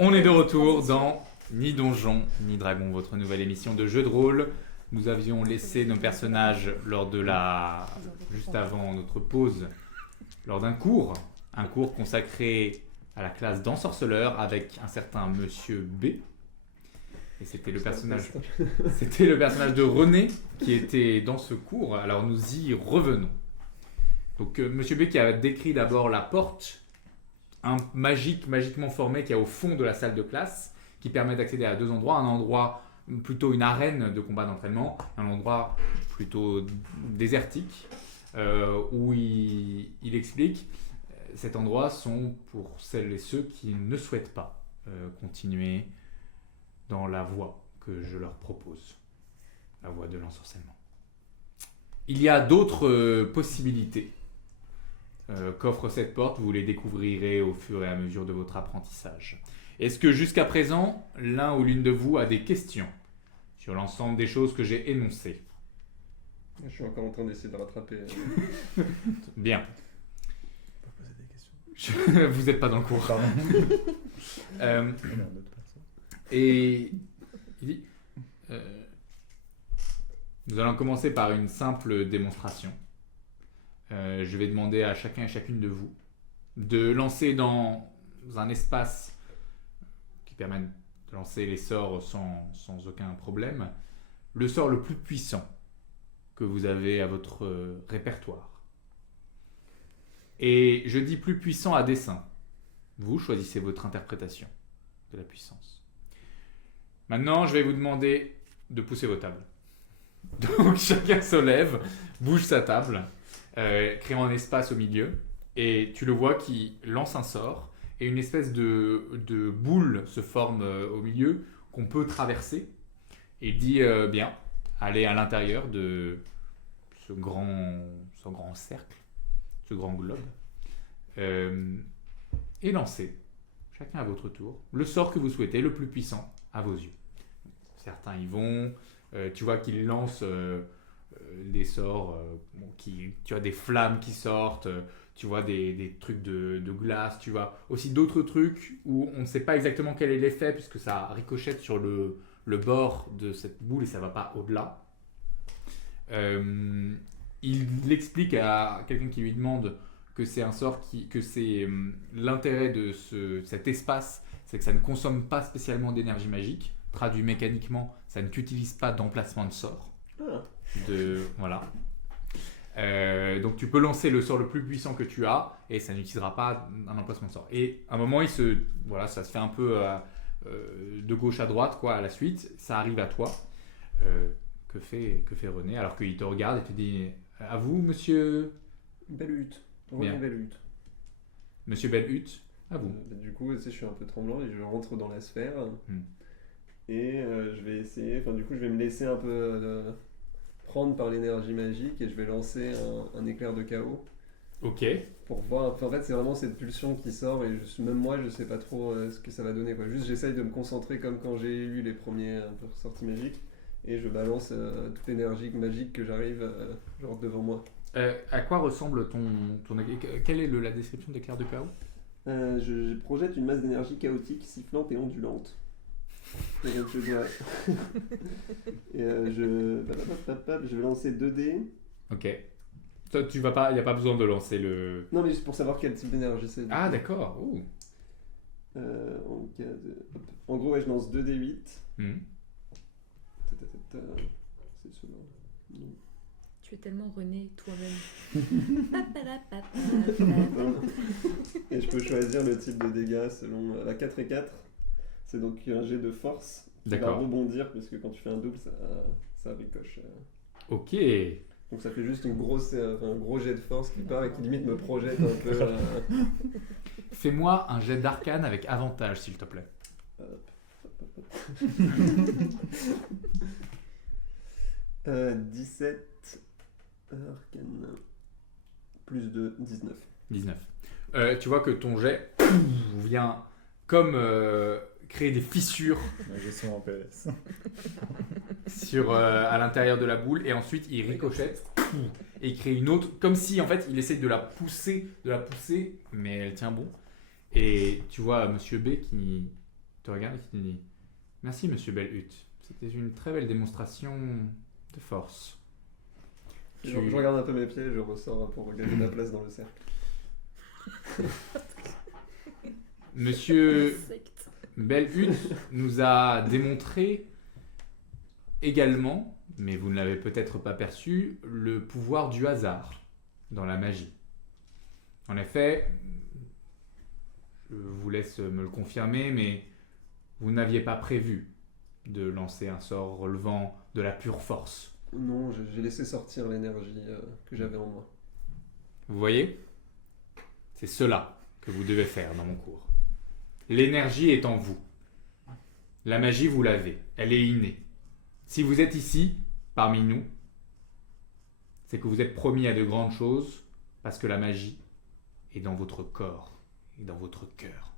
On est de retour dans Ni Donjon, Ni Dragon, votre nouvelle émission de jeu de rôle. Nous avions laissé nos personnages juste avant notre pause, lors d'un cours consacré à la classe d'ensorceleur avec un certain Monsieur B. Et c'était le personnage de René qui était dans ce cours. Alors nous y revenons. Donc Monsieur B qui a décrit d'abord la porte magiquement formé qu'il y a au fond de la salle de classe, qui permet d'accéder à deux endroits. Un endroit plutôt une arène de combat d'entraînement, un endroit plutôt désertique, où il explique cet endroit sont pour celles et ceux qui ne souhaitent pas continuer dans la voie que je leur propose, la voie de l'ensorcellement. Il y a d'autres possibilités qu'offre cette porte, vous les découvrirez au fur et à mesure de votre apprentissage. Est-ce que jusqu'à présent, l'un ou l'une de vous a des questions sur l'ensemble des choses que j'ai énoncées? Je suis encore en train d'essayer de rattraper. Bien. On peut poser des questions. Vous n'êtes pas dans le cours. Pardon. Et il dit, nous allons commencer par une simple démonstration. Je vais demander à chacun et chacune de vous de lancer dans un espace qui permet de lancer les sorts sans aucun problème, le sort le plus puissant que vous avez à votre répertoire. Et je dis plus puissant à dessein. Vous choisissez votre interprétation de la puissance. Maintenant, je vais vous demander de pousser vos tables. Donc chacun se lève, bouge sa table, créant un espace au milieu, et tu le vois qui lance un sort, et une espèce de boule se forme au milieu qu'on peut traverser. Et il dit bien, allez à l'intérieur de ce grand cercle, ce grand globe, et lancez, chacun à votre tour, le sort que vous souhaitez, le plus puissant à vos yeux. Certains y vont, tu vois qu'ils lancent des sorts, tu as des flammes qui sortent, tu vois des trucs de glace, tu vois aussi d'autres trucs où on ne sait pas exactement quel est l'effet puisque ça ricochette sur le bord de cette boule et ça ne va pas au-delà. Il explique à quelqu'un qui lui demande que c'est un sort que c'est l'intérêt de cet espace, c'est que ça ne consomme pas spécialement d'énergie magique. Traduit mécaniquement, ça ne t'utilise pas d'emplacement de sort. Voilà. Donc tu peux lancer le sort le plus puissant que tu as et ça n'utilisera pas un emplacement de sort. Et à un moment, ça se fait un peu de gauche à droite, quoi, à la suite. Ça arrive à toi. Que fait René alors qu'il te regarde et te dit à vous, monsieur Bellehut. René Bellehut. Monsieur Bellehut, à vous. Du coup, je suis un peu tremblant et je rentre dans la sphère. Et je vais essayer, je vais me laisser un peu prendre par l'énergie magique et je vais lancer un éclair de chaos. Ok. Pour voir, en fait c'est vraiment cette pulsion qui sort et même moi je sais pas trop ce que ça va donner, quoi. Juste j'essaye de me concentrer comme quand j'ai eu les premiers sorties magiques et je balance toute l'énergie magique que j'arrive genre devant moi. À quoi ressemble ton quelle est la description d'éclair de chaos? Je projette une masse d'énergie chaotique, sifflante et ondulante. Et donc je dois... je vais lancer 2 dés. Ok. Toi, tu vas pas, il n'y a pas besoin de lancer le... Non, mais juste pour savoir quel type d'énergie c'est. Ah, d'accord. Ouh. En gros, je lance 2 dés 8. C'est celui-là. Tu es tellement René toi-même. Et je peux choisir le type de dégâts selon la 4 et 4. C'est donc un jet de force qui va rebondir, parce que quand tu fais un double, ça ricoche. Ok. Donc ça fait juste un gros jet de force qui part et qui limite me projette un peu. Fais-moi un jet d'arcane avec avantage, s'il te plaît. 17 arcane plus 2, 19. 19. Tu vois que ton jet vient comme créer des fissures La gestion en PS. à l'intérieur de la boule et ensuite il ricochette et il crée une autre, comme si en fait il essaie de la pousser mais elle tient bon. Et tu vois Monsieur B te regarde et qui te dit « Merci, monsieur Belhut. C'était une très belle démonstration de force. » Je regarde un peu mes pieds et je ressors pour gagner ma place dans le cercle. Monsieur Secte. Belhut nous a démontré également, mais vous ne l'avez peut-être pas perçu, le pouvoir du hasard dans la magie. En effet, je vous laisse me le confirmer, mais vous n'aviez pas prévu de lancer un sort relevant de la pure force. Non, j'ai laissé sortir l'énergie que j'avais en moi. Vous voyez ? C'est cela que vous devez faire dans mon cours. L'énergie est en vous. La magie, vous l'avez. Elle est innée. Si vous êtes ici, parmi nous, c'est que vous êtes promis à de grandes choses parce que la magie est dans votre corps et dans votre cœur.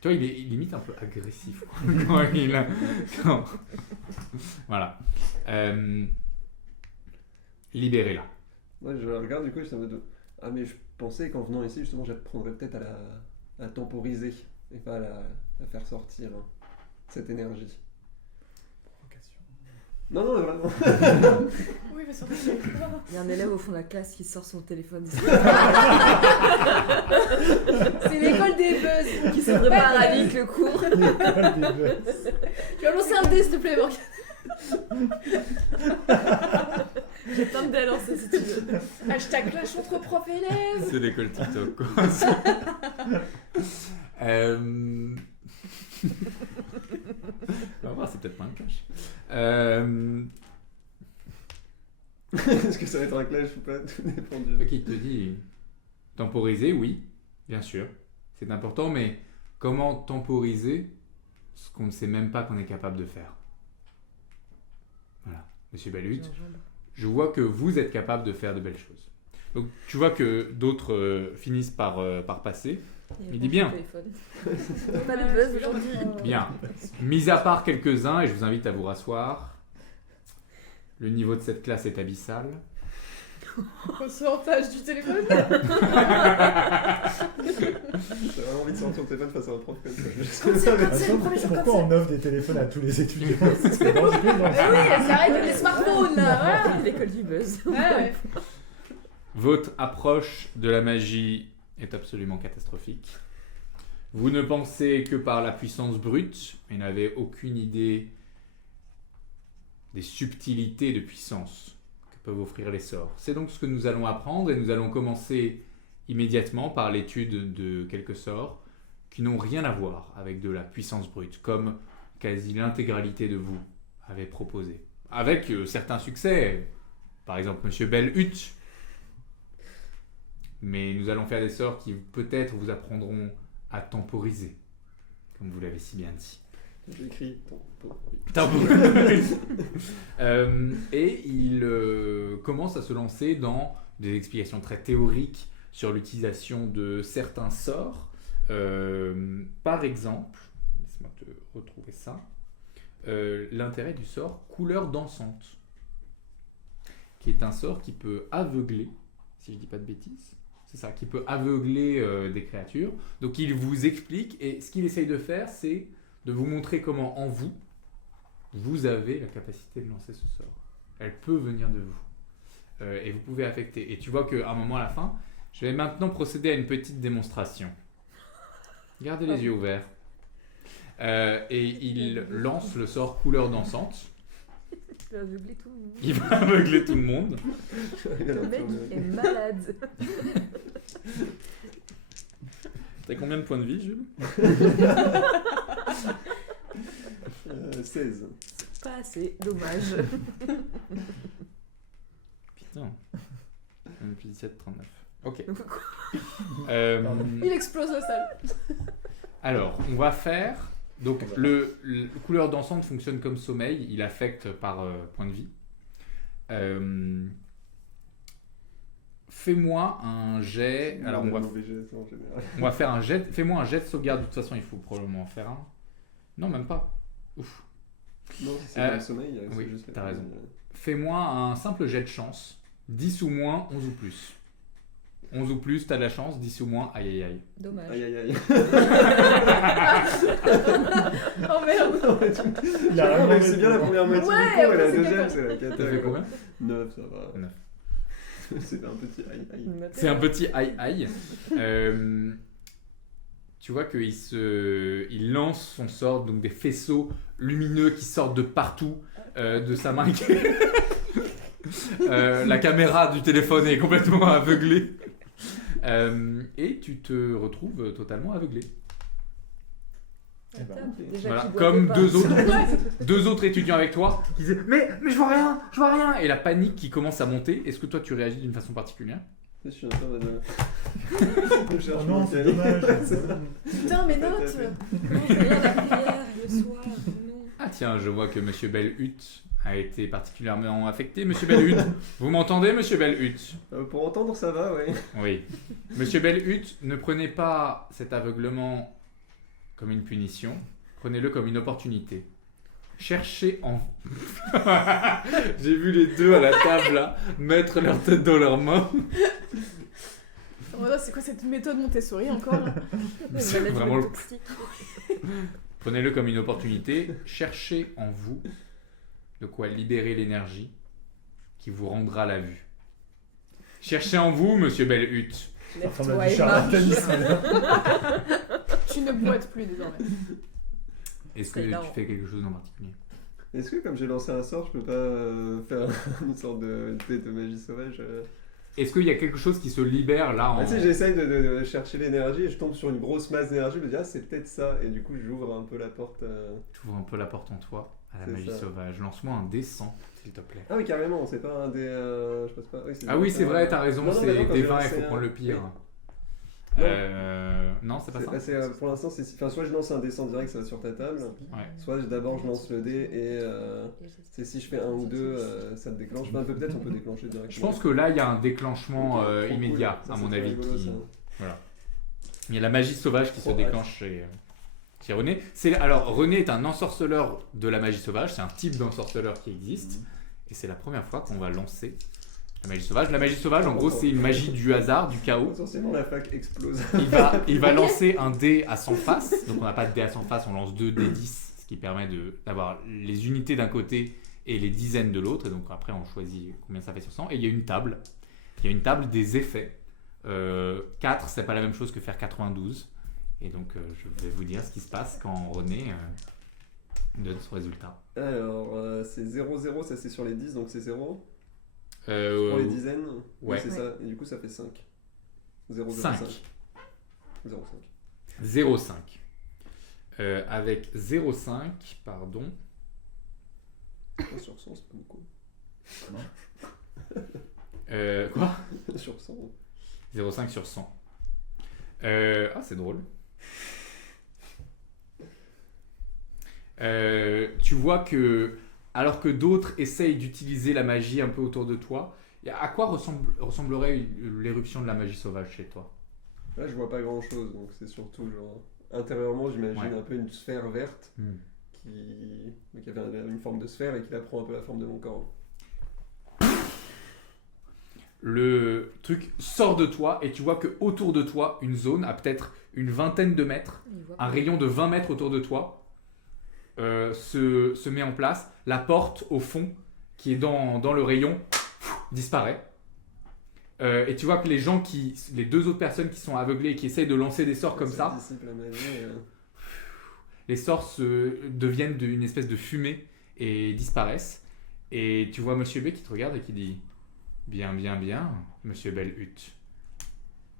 Tu vois, il est limite un peu agressif quand il... Voilà. Libérez-la. Moi, je la regarde du coup, je suis en mode ah, mais je pensais qu'en venant ici, justement, j'apprendrais peut-être à la temporiser et pas à la faire sortir, hein, cette énergie. Provocation. Non, non, vraiment. Oui, mais surtout, Il y a un élève au fond de la classe qui sort son téléphone. c'est l'école des buzz. Qui se prépare à lire le cours. L'école des buzz. Tu vas lancer un dé, s'il te plaît, Morgane. J'ai plein de dés à lancer si tu veux. Hashtag clash entre prof et élèves. C'est l'école TikTok, quoi. On va voir, c'est peut-être pas un clash. Est-ce que ça va être un clash ou pas? Tout dépend du... Ok, il te dit temporiser, oui, bien sûr, c'est important, mais comment temporiser ce qu'on ne sait même pas qu'on est capable de faire? Voilà, monsieur Belhut, je vois que vous êtes capable de faire de belles choses. Donc tu vois que d'autres finissent par passer. Il dit bien. Pas de buzz aujourd'hui. Bien. Mis à part quelques-uns, et je vous invite à vous rasseoir, le niveau de cette classe est abyssal. Pourcentage du téléphone. J'ai vraiment envie de sortir ton téléphone face à un prof comme ça. Quand c'est le premier jour comme Pourquoi ça. on offre des téléphones à tous les étudiants? C'est dangereux dans Mais oui, ça arrête avec les smartphones là. Voilà. L'école du buzz. Ouais. Votre approche de la magie est absolument catastrophique. Vous ne pensez que par la puissance brute et n'avez aucune idée des subtilités de puissance que peuvent offrir les sorts. C'est donc ce que nous allons apprendre et nous allons commencer immédiatement par l'étude de quelques sorts qui n'ont rien à voir avec de la puissance brute, comme quasi l'intégralité de vous avez proposé. Avec certains succès, par exemple Monsieur Belhut. Mais nous allons faire des sorts qui peut-être vous apprendront à temporiser, comme vous l'avez si bien dit. J'écris Et il commence à se lancer dans des explications très théoriques sur l'utilisation de certains sorts. Par exemple, laisse-moi te retrouver ça, l'intérêt du sort couleur dansante, qui est un sort qui peut aveugler, si je ne dis pas de bêtises, c'est ça, qui peut aveugler des créatures. Donc il vous explique, et ce qu'il essaye de faire, c'est de vous montrer comment en vous, vous avez la capacité de lancer ce sort. Elle peut venir de vous. Et vous pouvez affecter. Et tu vois qu'à un moment à la fin, je vais maintenant procéder à une petite démonstration. Gardez les yeux ouverts. Et il lance le sort couleur dansante. Tu vas aveugler tout le monde. Il va aveugler tout le monde. Le mec est malade. T'as combien de points de vie, Jules? 16. Pas assez, dommage. Putain. 17, 39. Ok. Il explose la salle. Alors, on va faire... Donc, le couleur dansante fonctionne comme sommeil. Il affecte par point de vie. Fais-moi un jet... Alors, on va faire un jet... Fais-moi un jet de sauvegarde. De toute façon, il faut probablement en faire un. Non, même pas. Ouf. Non, si c'est pas le sommeil, oui, c'est juste t'as raison. Fais-moi un simple jet de chance. 10 ou moins, 11 ou plus. 11 ou plus, t'as de la chance. 10 ou moins, aïe aïe aïe. Dommage. Aïe aïe aïe. Oh merde. Il a rien C'est bien la première moitié Ouais, du cours et la après, c'est deuxième, cata. c'est la T'as cata. fait combien? 9, ça va. 9. C'est un petit aïe aïe. C'est un petit aïe aïe. Tu vois qu'il il lance son sort, donc des faisceaux lumineux qui sortent de partout de sa main. La caméra du téléphone est complètement aveuglée. Et tu te retrouves totalement aveuglé. Eh ben, Déjà Voilà, qu'il doit comme pas. deux autres étudiants avec toi qui disaient mais je vois rien, je vois rien. Et la panique qui commence à monter. Est-ce que toi tu réagis d'une façon particulière? Je suis en train de chercher Oh non, mon c'est cahier. dommage. Putain, mais note. Non, je vais à la prière le soir. Non. Ah tiens, je vois que Monsieur Bellhut a été particulièrement affecté. Monsieur Bellhut, vous m'entendez, Monsieur Bellhut? Pour entendre, ça va, ouais. Oui. Monsieur Bellhut, ne prenez pas cet aveuglement comme une punition. Prenez-le comme une opportunité. Cherchez en... J'ai vu les deux à la table là, mettre leur tête dans leurs mains. Oh là, c'est quoi cette méthode Montessori encore là? C'est Maladie vraiment le- toxique. Prenez-le comme une opportunité. Cherchez en vous de quoi libérer l'énergie qui vous rendra la vue. Cherchez en vous, Monsieur Bellhut. Ça ressemble Lève-toi à du et marche. charlatanisme. Tu ne boites plus désormais. Est-ce que C'est énorme. tu fais quelque chose en particulier? Est-ce que comme j'ai lancé un sort, je peux pas faire une sorte de magie sauvage Est-ce qu'il y a quelque chose qui se libère là en... Tu sais, j'essaye de chercher l'énergie et je tombe sur une grosse masse d'énergie, je me dis ah c'est peut-être ça, et du coup j'ouvre un peu la porte. Tu ouvres un peu la porte en toi à la C'est magie ça. sauvage. Lance-moi un D100, s'il te plaît. Ah oui carrément, c'est pas un des... je pense pas... Ah oui, c'est vrai, t'as raison, Non, non, c'est mais non, quand des j'ai 20, il lancé faut un- prendre le pire. Oui. Non, c'est pas ça. Pour l'instant, enfin, soit je lance un descend direct, ça va sur ta table, Ouais. soit d'abord je lance le dé et c'est si je fais un ou deux, ça te déclenche. Enfin, peut-être on peut déclencher directement. Je pense que là, il y a un déclenchement Ok, trop immédiat, cool. Ça, à c'est mon très avis. rigolo, ça. Il y a la magie sauvage qui se Trop déclenche chez René. Alors, René est un ensorceleur de la magie sauvage, c'est un type d'ensorceleur qui existe. Et c'est la première fois qu'on va lancer la magie sauvage. La magie sauvage, en gros, c'est une magie du hasard, du chaos. Essentiellement, la fac explose. Il va lancer un dé à 100 faces. Donc on n'a pas de dé à 100 faces, on lance 2 dés 10, ce qui permet d'avoir les unités d'un côté et les dizaines de l'autre. Et donc après on choisit combien ça fait sur 100. Et il y a une table. Il y a une table des effets. 4, c'est pas la même chose que faire 92. Et donc je vais vous dire ce qui se passe quand René donne son résultat. Alors, c'est 0-0, ça c'est sur les 10, donc c'est 0. Pour les dizaines, ouais. oui, c'est ça. Et du coup, ça fait 5. 0,05. 5. 0,5. 0,5. Avec 0,5, pardon. Sur 100, c'est pas beaucoup. Quoi Sur 100. 0,5 sur 100. Ah, c'est drôle. Tu vois que, alors que d'autres essayent d'utiliser la magie un peu autour de toi, à quoi ressemblerait l'éruption de la magie sauvage chez toi? Là, je vois pas grand chose, donc c'est surtout genre. Intérieurement, j'imagine Ouais. un peu une sphère verte qui avait une forme de sphère et qui la prend un peu la forme de mon corps. Le truc sort de toi et tu vois que autour de toi, une zone à peut-être une vingtaine de mètres, Il voit un pas. rayon de 20 mètres autour de toi se met en place. La porte au fond qui est dans le rayon disparaît. Et tu vois que les deux autres personnes qui sont aveuglées et qui essayent de lancer des sorts comme ça, dissipe la magie. les sorts deviennent une espèce de fumée et disparaissent. Et tu vois Monsieur B qui te regarde et qui dit bien, bien, bien, Monsieur Bellhut.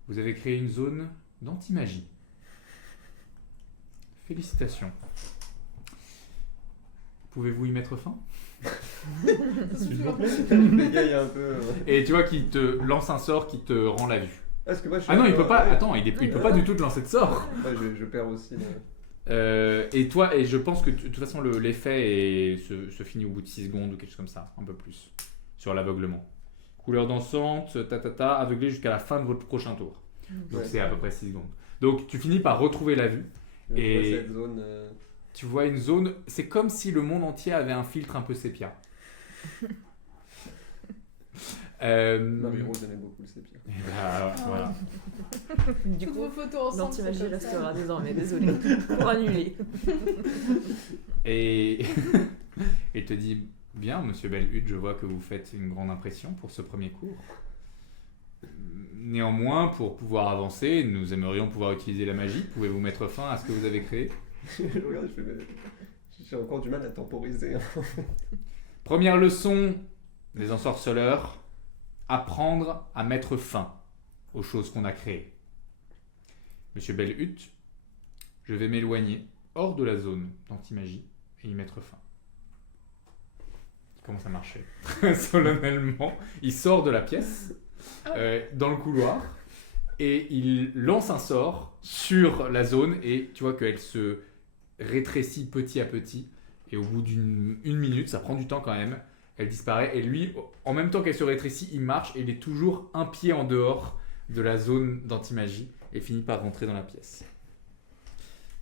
Vous avez créé une zone d'anti-magie. Félicitations. Pouvez-vous y mettre fin? S'il vous plaît. Il bégaye un peu. Et tu vois qu'il te lance un sort qui te rend la vue. Parce que moi, je suis Ah non, il peut pas. ouais. Attends, il peut pas du tout te lancer de sort. Ouais, je perds aussi. Et toi, et je pense que de toute façon l'effet se finit au bout de 6 secondes ou quelque chose comme ça, un peu plus, sur l'aveuglement. Couleur dansante, aveuglé jusqu'à la fin de votre prochain tour. Donc Ouais. c'est à peu près 6 secondes. Donc tu finis par retrouver la vue. Je Et- vois cette zone. Tu vois une zone, c'est comme si le monde entier avait un filtre un peu sépia. Marie-Rose aimait beaucoup le sépia. Voilà. Du Toutes coup, vos photos ensemble. l'anti-magie sont comme ça. restera désormais, désolé. Pour annuler. Et il te dit, bien, monsieur Bellhutte, je vois que vous faites une grande impression pour ce premier cours. Néanmoins, pour pouvoir avancer, nous aimerions pouvoir utiliser la magie. Pouvez-vous mettre fin à ce que vous avez créé? Je regarde, je fais, mais j'ai encore du mal à temporiser. Première leçon des ensorceleurs, apprendre à mettre fin aux choses qu'on a créées. Monsieur Bellhutte, je vais m'éloigner hors de la zone d'anti-magie et y mettre fin. Il commence à marcher très solennellement. Il sort de la pièce, dans le couloir, et il lance un sort sur la zone, et tu vois qu'elle se rétrécit petit à petit, et au bout d'une minute, ça prend du temps quand même, elle disparaît, et lui, en même temps qu'elle se rétrécit, il marche, et il est toujours un pied en dehors de la zone d'anti-magie, et finit par rentrer dans la pièce.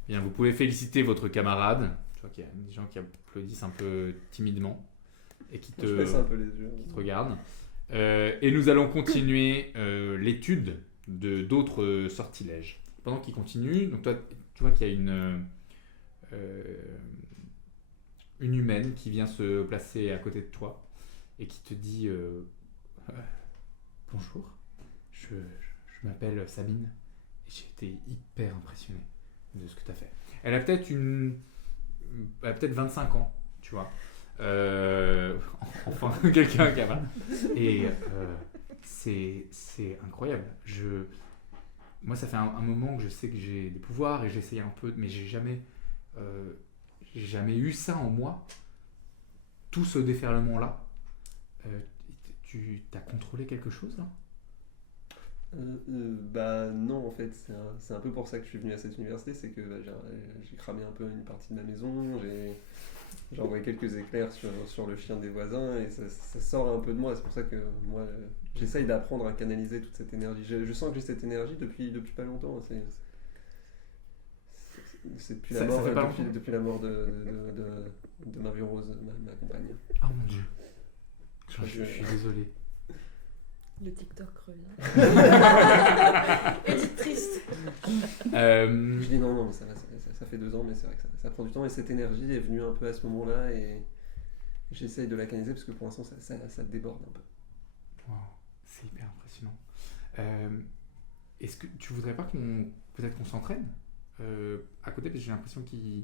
Bien, vous pouvez féliciter votre camarade. Tu vois qu'il y a des gens qui applaudissent un peu timidement, et qui Je baisse un peu les yeux. te regardent. Et nous allons continuer l'étude de d'autres sortilèges. Pendant qu'il continue, donc toi, tu vois qu'il y a une humaine qui vient se placer à côté de toi et qui te dit bonjour, je m'appelle Sabine et j'ai été hyper impressionné de ce que tu as fait. Elle a peut-être 25 ans, tu vois. Enfin, quelqu'un qui a mal. Et c'est incroyable. Moi, ça fait un moment que je sais que j'ai des pouvoirs et j'essaye un peu, mais j'ai jamais eu ça en moi. Tout ce déferlement-là. Tu as contrôlé quelque chose là? Bah non, en fait, c'est un peu pour ça que je suis venu à cette université, c'est que j'ai cramé un peu une partie de ma maison, j'ai envoyé quelques éclairs sur le chien des voisins et ça sort un peu de moi. C'est pour ça que moi, j'essaye d'apprendre à canaliser toute cette énergie. Je sens que j'ai cette énergie depuis pas longtemps. C'est depuis la mort, depuis la mort de Marie-Rose, ma compagne. Oh mon dieu. Je suis désolé. Le TikTok revient. Edith triste. Je dis non, mais ça fait 2 ans, mais c'est vrai que ça prend du temps et cette énergie est venue un peu à ce moment-là et j'essaye de la canaliser parce que pour l'instant ça déborde un peu. Wow, c'est hyper impressionnant. Est-ce que tu voudrais pas peut-être qu'on s'entraîne à côté, parce que j'ai l'impression qu'il...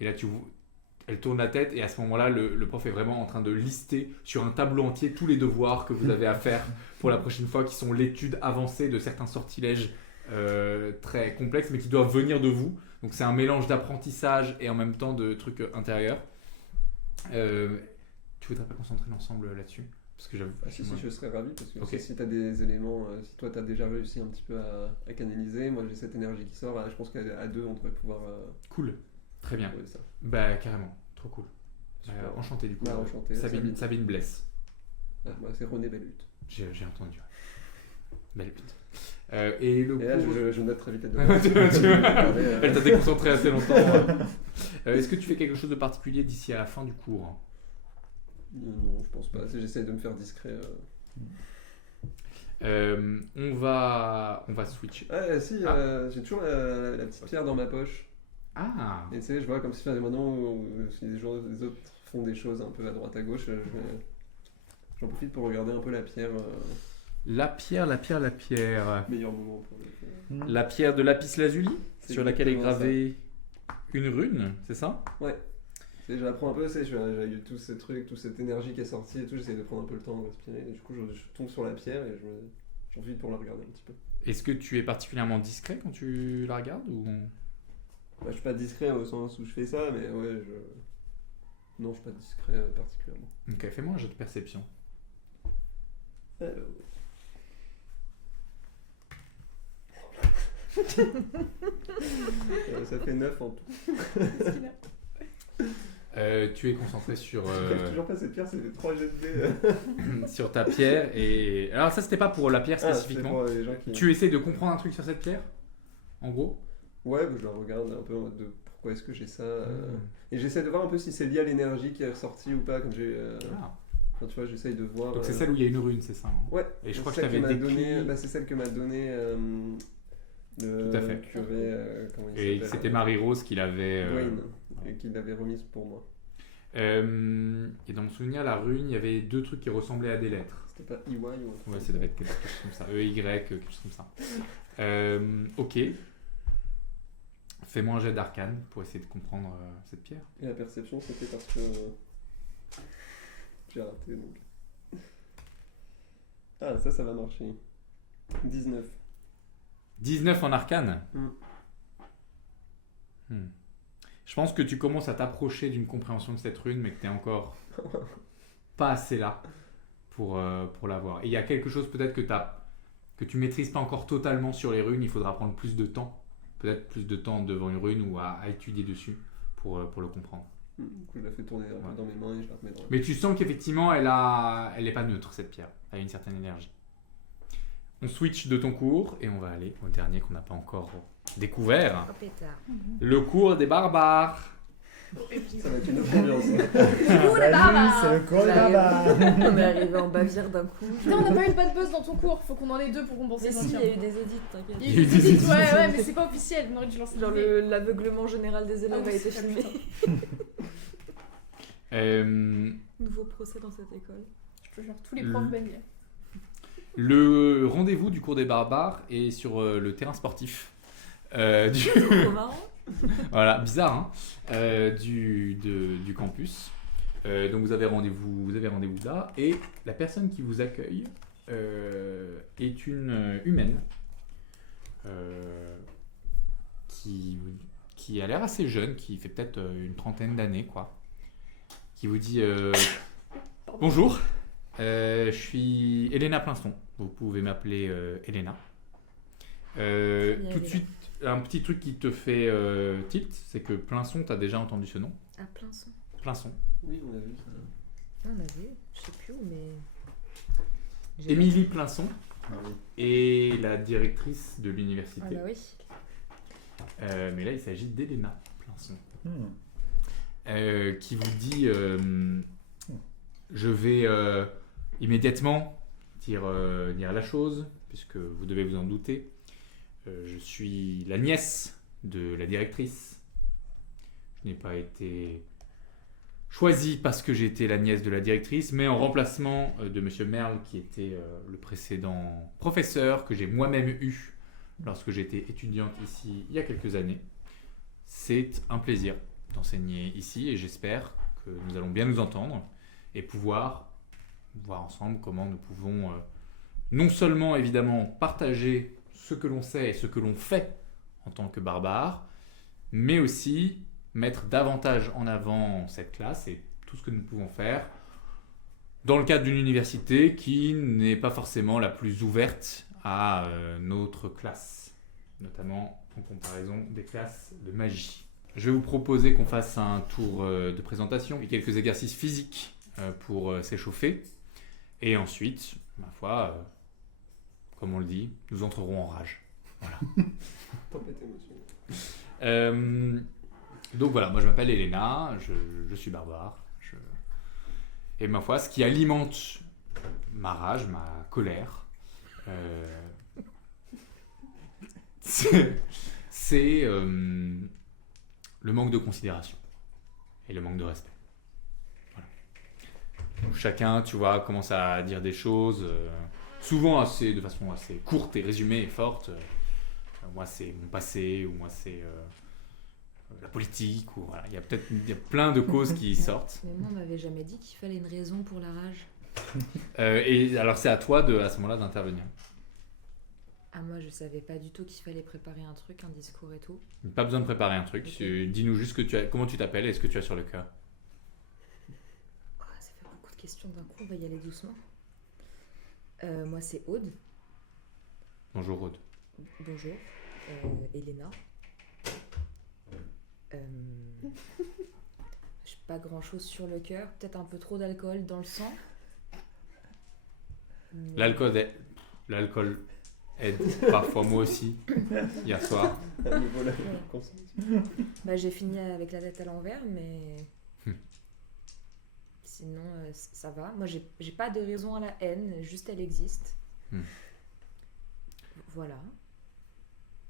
Et là, elle tourne la tête et à ce moment-là, le prof est vraiment en train de lister sur un tableau entier tous les devoirs que vous avez à faire pour la prochaine fois, qui sont l'étude avancée de certains sortilèges très complexes, mais qui doivent venir de vous. Donc c'est un mélange d'apprentissage et en même temps de trucs intérieurs. Tu voudrais pas qu'on s'entraîne ensemble là-dessus? Parce que j'avoue, si, je serais ravi, parce que Okay. si tu as des éléments, si toi tu as déjà réussi un petit peu à canaliser, moi j'ai cette énergie qui sort, je pense qu'à 2 on devrait pouvoir Cool, très bien. trouver ça. Bah carrément, trop cool. Super. Enchanté du coup. Bah, enchanté. Sabine Blesse. Moi c'est René Bellhutte. J'ai entendu. Belle pute. Et le Et là cours... je note très vite la Elle t'a déconcentré assez longtemps. Est-ce que tu fais quelque chose de particulier d'ici à la fin du cours? Non, je pense pas. J'essaie de me faire discret. On va switch. Ah si, j'ai toujours la petite pierre dans ma poche. Ah, Et tu sais, je vois comme si maintenant, si les autres font des choses un peu à droite à gauche, j'en profite pour regarder un peu la pierre. la pierre. Meilleur moment pour le faire. La pierre de lapis lazuli, C'est sur laquelle est exactement gravée une rune, c'est ça? Ouais. Tu sais, j'apprends un peu, j'ai eu tous ces trucs, toute cette énergie qui est sortie et tout, j'essaie de prendre un peu le temps de respirer. Et du coup, je tombe sur la pierre et j'en profite pour la regarder un petit peu. Est-ce que tu es particulièrement discret quand tu la regardes ou... Je suis pas discret au sens où je fais ça, mais ouais, non, je suis pas discret particulièrement. Ok, fais-moi un jeu de perception. Alors... ça fait 9 en tout. Qu'est-ce qu'il a Tu es concentré sur... Je toujours pas cette pierre, c'est des 3 jets de dés. sur ta pierre et... Alors ça c'était pas pour la pierre C'est spécifiquement. pour les gens qui... Tu essaies de comprendre un truc sur cette pierre? En gros? Ouais, je la regarde un peu en mode de pourquoi est-ce que j'ai ça. Et j'essaie de voir un peu si c'est lié à l'énergie qui est ressortie ou pas. Comme j'ai, Ah. Enfin, tu vois, j'essaye de voir. Donc c'est celle où il y a une rune, c'est ça hein Ouais. Et je crois que c'est je celle t'avais m'a décrit... donné. Bah, c'est celle que m'a donné le Tout à fait. curé. Comment il Et s'appelle c'était Marie-Rose qui l'avait... Wayne, et qui l'avait remise pour moi. et dans mon souvenir, la rune, il y avait 2 trucs qui ressemblaient à des lettres. C'était pas EY ou un truc Ouais, comme ça devait être quelque chose comme ça. EY, quelque chose comme ça. Ok. Fais-moi un jet d'arcane pour essayer de comprendre cette pierre. Et la perception, c'était parce que j'ai raté donc. Ah, ça va marcher. 19. 19 en arcane. Mm. Je pense que tu commences à t'approcher d'une compréhension de cette rune, mais que tu n'es encore pas assez là pour l'avoir. Et il y a quelque chose peut-être que tu maîtrises pas encore totalement sur les runes, il faudra prendre plus de temps. Peut-être plus de temps devant une rune ou à étudier dessus pour le comprendre. Du coup, je la fais tourner un peu dans mes mains et je la remets dans la Mais tu sens qu'effectivement, elle n'est pas neutre, cette pierre. Elle a une certaine énergie. On switch de ton cours et on va aller au dernier qu'on n'a pas encore découvert. Oh pétard. Le cours des barbares. Ça va être une autre ambiance. Salut, c'est le cours des barbares. On est arrivé en Bavière d'un coup. Putain, on n'a pas eu de bad buzz dans ton cours, faut qu'on en ait 2 pour compenser Mais le si, il y tien. a eu des audits, t'inquiète. Il y a eu des audits, ouais, mais c'est pas officiel, on aurait dû lancer Genre l'idée. l'aveuglement général des élèves Ah a oui, été c'est filmé. Euh, Nouveau procès dans cette école. Je te jure, tous les profs baignent. le rendez-vous du cours des barbares est sur le terrain sportif. Trop marrant. Voilà, bizarre, hein, du campus. Donc vous avez rendez-vous là, et la personne qui vous accueille est une humaine qui a l'air assez jeune, qui fait peut-être une trentaine d'années, quoi. Qui vous dit bonjour, je suis Elena Pinson. Vous pouvez m'appeler Elena. Tout de Elena. suite, un petit truc qui te fait tilt, c'est que Pinson, t'as déjà entendu ce nom. À plein son. Pinson. Oui, on a vu ça. On a vu, je sais plus où, mais. Émilie Pinson Ah oui. est la directrice de l'université. Ah bah oui. Mais là, il s'agit d'Elena Pinson. Hmm. Qui vous dit je vais immédiatement dire la chose, puisque vous devez vous en douter. Je suis la nièce de la directrice. Je n'ai pas été choisie parce que j'étais la nièce de la directrice, mais en remplacement de Monsieur Merle, qui était le précédent professeur que j'ai moi-même eu lorsque j'étais étudiante ici il y a quelques années. C'est un plaisir d'enseigner ici et j'espère que nous allons bien nous entendre et pouvoir voir ensemble comment nous pouvons non seulement évidemment partager ce que l'on sait et ce que l'on fait en tant que barbare, mais aussi mettre davantage en avant cette classe et tout ce que nous pouvons faire dans le cadre d'une université qui n'est pas forcément la plus ouverte à notre classe, notamment en comparaison des classes de magie. Je vais vous proposer qu'on fasse un tour de présentation et quelques exercices physiques pour s'échauffer. Et ensuite, ma foi, comme on le dit, nous entrerons en rage. Voilà. Tempête émotionnelle. Donc voilà, moi je m'appelle Elena, je suis barbare. Et ma foi, ce qui alimente ma rage, ma colère, c'est le manque de considération et le manque de respect. Voilà. Donc, chacun, tu vois, commence à dire des choses, souvent de façon assez courte et résumée et forte. Moi, c'est mon passé, ou moi, c'est la politique, ou voilà. Il y a plein de causes qui sortent. Mais moi, on m'avait jamais dit qu'il fallait une raison pour la rage. Et alors, c'est à toi, à ce moment-là, d'intervenir. Ah, moi, je savais pas du tout qu'il fallait préparer un truc, un discours et tout. Pas besoin de préparer un truc. Ok. Dis-nous juste comment tu t'appelles et ce que tu as sur le cœur. Oh, ça fait beaucoup de questions d'un coup, on va y aller doucement. Moi, c'est Aude. Bonjour, Aude. Bonjour. Elena. J'ai pas grand chose sur le cœur, peut-être un peu trop d'alcool dans le sang. Mais- L'alcool aide parfois, moi aussi, hier soir. À nouveau, la Ouais. conscience. Bah, j'ai fini avec la tête à l'envers, mais Sinon, ça va. Moi, j'ai pas de raison à la haine, juste elle existe. Voilà.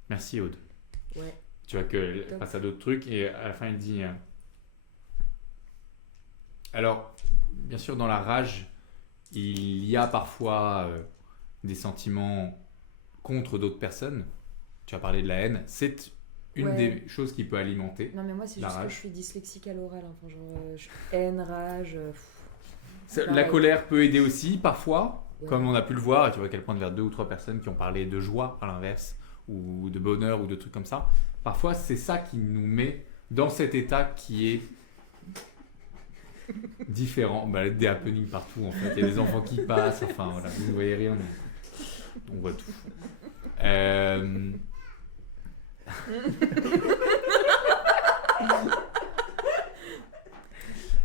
Merci Aude. Ouais. Tu vois qu'elle Top. passe à d'autres trucs et à la fin il dit alors bien sûr dans la rage il y a parfois des sentiments contre d'autres personnes. Tu as parlé de la haine, c'est une Ouais. des choses qui peut alimenter. Non, mais moi, c'est La juste rage. que je suis dyslexique à l'oral. Enfin, genre, haine, rage. La pareil. colère peut aider aussi parfois, Ouais. comme on a pu le voir, et tu vois à quel point vers 2 ou 3 personnes qui ont parlé de joie à l'inverse, ou de bonheur, ou de trucs comme ça. Parfois, c'est ça qui nous met dans cet état qui est différent. Bah, des happenings partout en fait. Il y a des enfants qui passent, enfin voilà, vous ne voyez rien, mais on voit tout.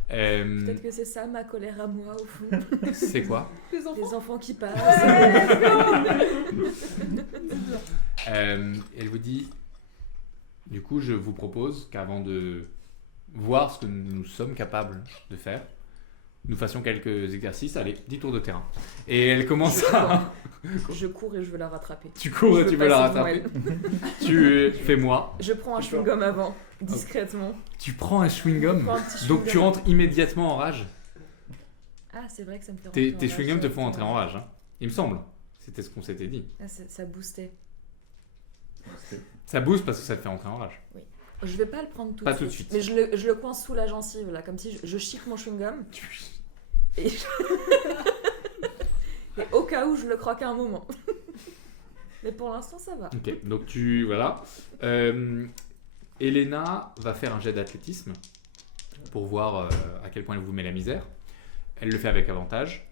Peut-être que c'est ça ma colère à moi, au fond. C'est quoi? Les enfants. Les enfants qui passent. Elle vous dit, du coup, je vous propose qu'avant de voir ce que nous sommes capables de faire, nous fassions quelques exercices. Allez, 10 tours de terrain. Et elle commence à... Je cours et je veux la rattraper. Tu cours et Je tu veux la passer devant rattraper. Tu fais-moi. Je prends un chewing-gum avant, discrètement. Tu prends un Je chewing-gum. prends un petit Donc tu chewing-gum. rentres immédiatement en rage. Ah, c'est vrai que ça me fait Tes rentrer en rage, chewing-gums te ça, font c'est entrer en vrai. rage. Hein. Il me semble. C'était ce qu'on s'était dit. Ah, ça boostait. Ça booste parce que ça te fait entrer en rage. Je vais pas le prendre tout Pas de tout de suite. suite. Mais je le coince sous la gencive, là, comme si je chique mon chewing-gum. Et, et au cas où je le croque à un moment. Mais pour l'instant, ça va. Ok, donc tu... Voilà. Elena va faire un jet d'athlétisme pour voir à quel point elle vous met la misère. Elle le fait avec avantage.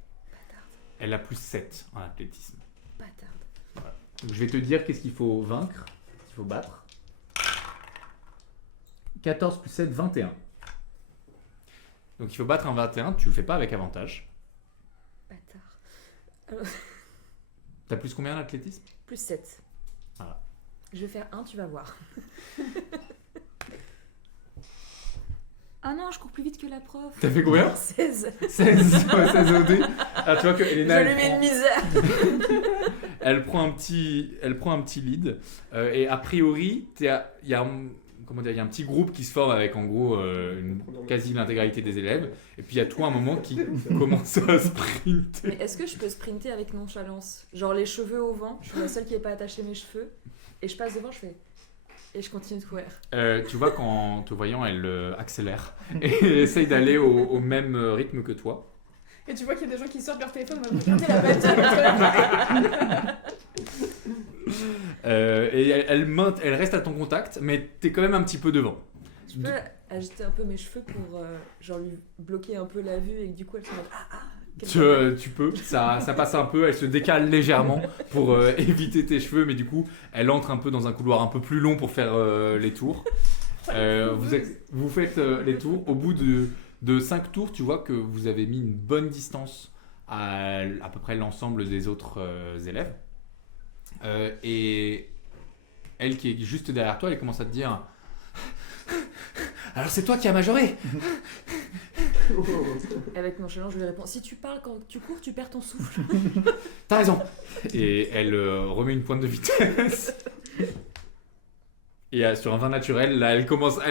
Elle a plus 7 en athlétisme. Bâtarde. Donc je vais te dire qu'est-ce qu'il faut vaincre, qu'il faut battre. 14 plus 7, 21. Donc il faut battre un 21, tu le fais pas avec avantage. Bâtard. T'as plus combien en athlétisme? Plus 7. Voilà. Je vais faire 1, tu vas voir. Ah non, je cours plus vite que la prof. T'as fait combien? 16. 16 au dé. Ah, tu vois que Elena, Je lui mets une misère. elle prend un petit lead. Et a priori, il y a un petit groupe qui se forme avec en gros quasi l'intégralité des élèves. Et puis il y a toi un moment qui commence à sprinter. Mais est-ce que je peux sprinter avec nonchalance? Genre les cheveux au vent, je suis la seule qui n'ai pas attaché mes cheveux. Et je passe devant, je fais... Et je continue de courir. Tu vois qu'en te voyant, elle accélère et essaye d'aller au même rythme que toi. Et tu vois qu'il y a des gens qui sortent leur téléphone, on va regarder la batterie. Et elle reste à ton contact, mais t'es quand même un petit peu devant. Je peux agiter un peu mes cheveux pour genre lui bloquer un peu la vue et que du coup elle se mette Tu peux, ça passe un peu, elle se décale légèrement pour éviter tes cheveux, mais du coup, elle entre un peu dans un couloir un peu plus long pour faire les tours. Vous faites les tours. Au bout de 5 tours, tu vois que vous avez mis une bonne distance à peu près l'ensemble des autres élèves. Et elle qui est juste derrière toi, elle commence à te dire « Alors c'est toi qui as majoré !» Avec nonchalance, je lui réponds: si tu parles quand tu cours, tu perds ton souffle. T'as raison. Et elle remet une pointe de vitesse. Et sur un 20 naturel, là, elle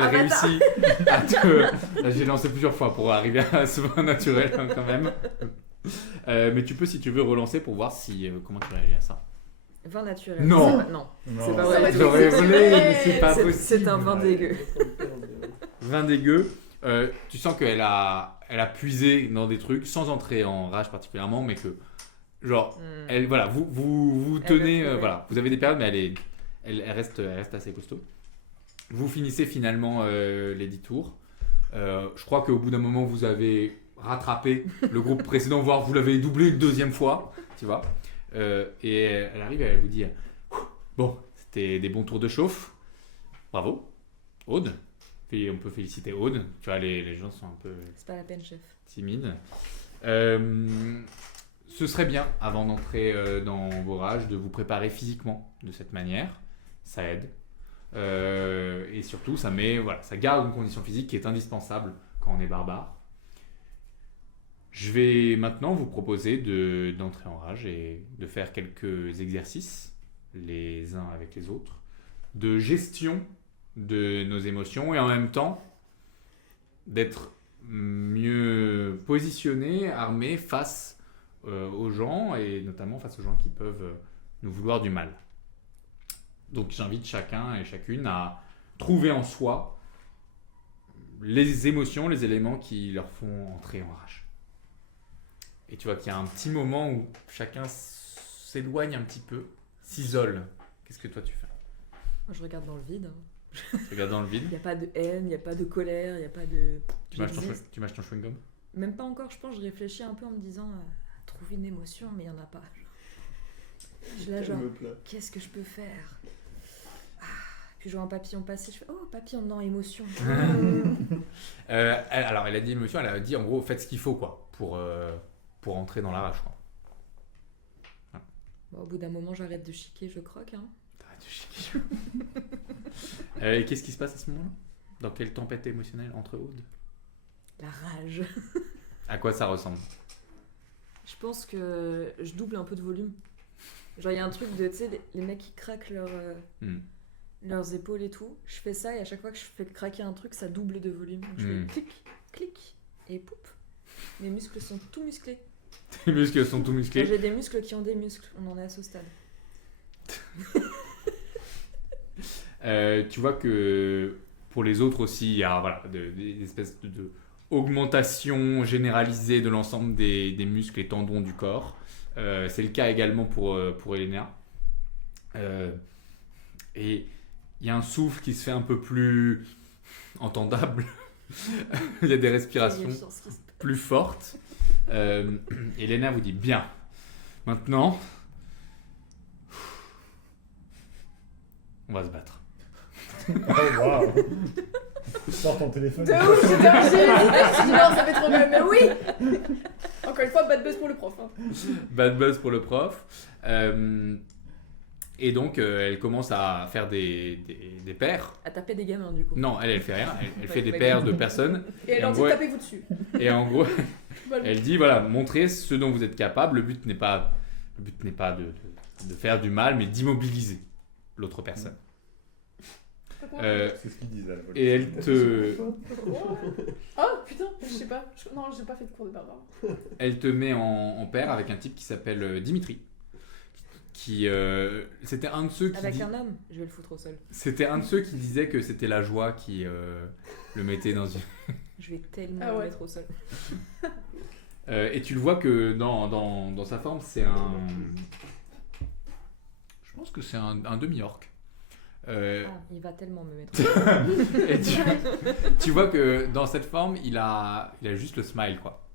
réussit à te... Là, j'ai lancé plusieurs fois pour arriver à ce 20 naturel hein, quand même. Mais tu peux, si tu veux, relancer pour voir si comment tu réagis à ça. 20 naturel. Non. Non, Non. c'est pas Ça va vrai. être J'aurais volé, mais c'est pas C'est- possible. C'est un 20 dégueu. 20 dégueu. Tu sens qu'elle a puisé dans des trucs sans entrer en rage particulièrement, mais que genre elle voilà vous Elle tenez veut trouver. voilà, vous avez des périodes, mais elle reste assez costaud. Vous finissez finalement les 10 tours. Je crois qu'au bout d'un moment vous avez rattrapé le groupe précédent, voire vous l'avez doublé une deuxième fois, tu vois. Et elle arrive et elle vous dit bon, c'était des bons tours de chauffe, bravo Aude. Et on peut féliciter Aude, tu vois, les gens sont un peu C'est pas la peine, chef. timides. Ce serait bien, avant d'entrer dans vos rages, de vous préparer physiquement de cette manière. Ça aide. Et surtout, ça garde une condition physique qui est indispensable quand on est barbare. Je vais maintenant vous proposer d'entrer en rage et de faire quelques exercices, les uns avec les autres, de gestion de nos émotions et en même temps d'être mieux positionné, armé face aux gens et notamment face aux gens qui peuvent nous vouloir du mal. Donc j'invite chacun et chacune à trouver en soi les émotions, les éléments qui leur font entrer en rage. Et tu vois qu'il y a un petit moment où chacun s'éloigne un petit peu, s'isole. Qu'est-ce que toi tu fais? Moi, je regarde dans le vide. Tu regardes dans le vide. Il n'y a pas de haine, il n'y a pas de colère, il n'y a pas de... Tu mâches ton J'existe. chewing-gum? Même pas encore, je pense. Je réfléchis un peu en me disant trouver une émotion, mais il n'y en a pas. Je suis là, genre, qu'est-ce que je peux faire? Puis je vois un papillon passer, je fais oh, papillon, non, émotion. Alors elle a dit émotion, elle a dit en gros faites ce qu'il faut quoi pour entrer dans la rage quoi. Bon, au bout d'un moment, j'arrête de chiquer, je croque. Hein. T'arrêtes de chiquer. Et qu'est-ce qui se passe à ce moment-là? Dans quelle tempête émotionnelle entre Aude? La rage. À quoi ça ressemble? Je pense que je double un peu de volume. Genre, il y a un truc de, tu sais, les mecs qui craquent leurs épaules et tout. Je fais ça et à chaque fois que je fais craquer un truc, ça double de volume. Donc je fais clic, clic et poup. Mes muscles sont tout musclés. Tes muscles sont tout musclés. J'ai des muscles qui ont des muscles. On en est à ce stade. Tu vois que pour les autres aussi, il y a des espèces de augmentation généralisée de l'ensemble des muscles et tendons du corps. C'est le cas également pour Elena. Et il y a un souffle qui se fait un peu plus entendable. Il y a des respirations plus fortes. Elena vous dit bien. Maintenant, on va se battre. Oh, waouh. Sors ton téléphone. De ouf, j'étais un génie. Non, ça fait trop mal, mais oui. Encore une fois, bad buzz pour le prof. Hein. Bad buzz pour le prof. Et donc, elle commence à faire des paires. À taper des gamins, du coup. Non, elle fait rien. Elle fait des paires de personnes. Et elle leur dit tapez-vous dessus. Et en gros, elle dit voilà, montrez ce dont vous êtes capable. Le but n'est pas de faire du mal, mais d'immobiliser l'autre personne. C'est ce qu'il disait. Et elle te... Oh putain, je sais pas. Non, j'ai pas fait de cours de barbare. Elle te met en paire avec un type qui s'appelle Dimitri. C'était un de ceux qui... Avec un homme, je vais le foutre au sol. C'était un de ceux qui disait que c'était la joie qui le mettait dans une... Je vais tellement le mettre au sol. Et tu le vois que dans sa forme, c'est un... Je pense que c'est un demi-orc. Il va tellement me mettre au sol. Et tu vois que dans cette forme, il a juste le smile, quoi.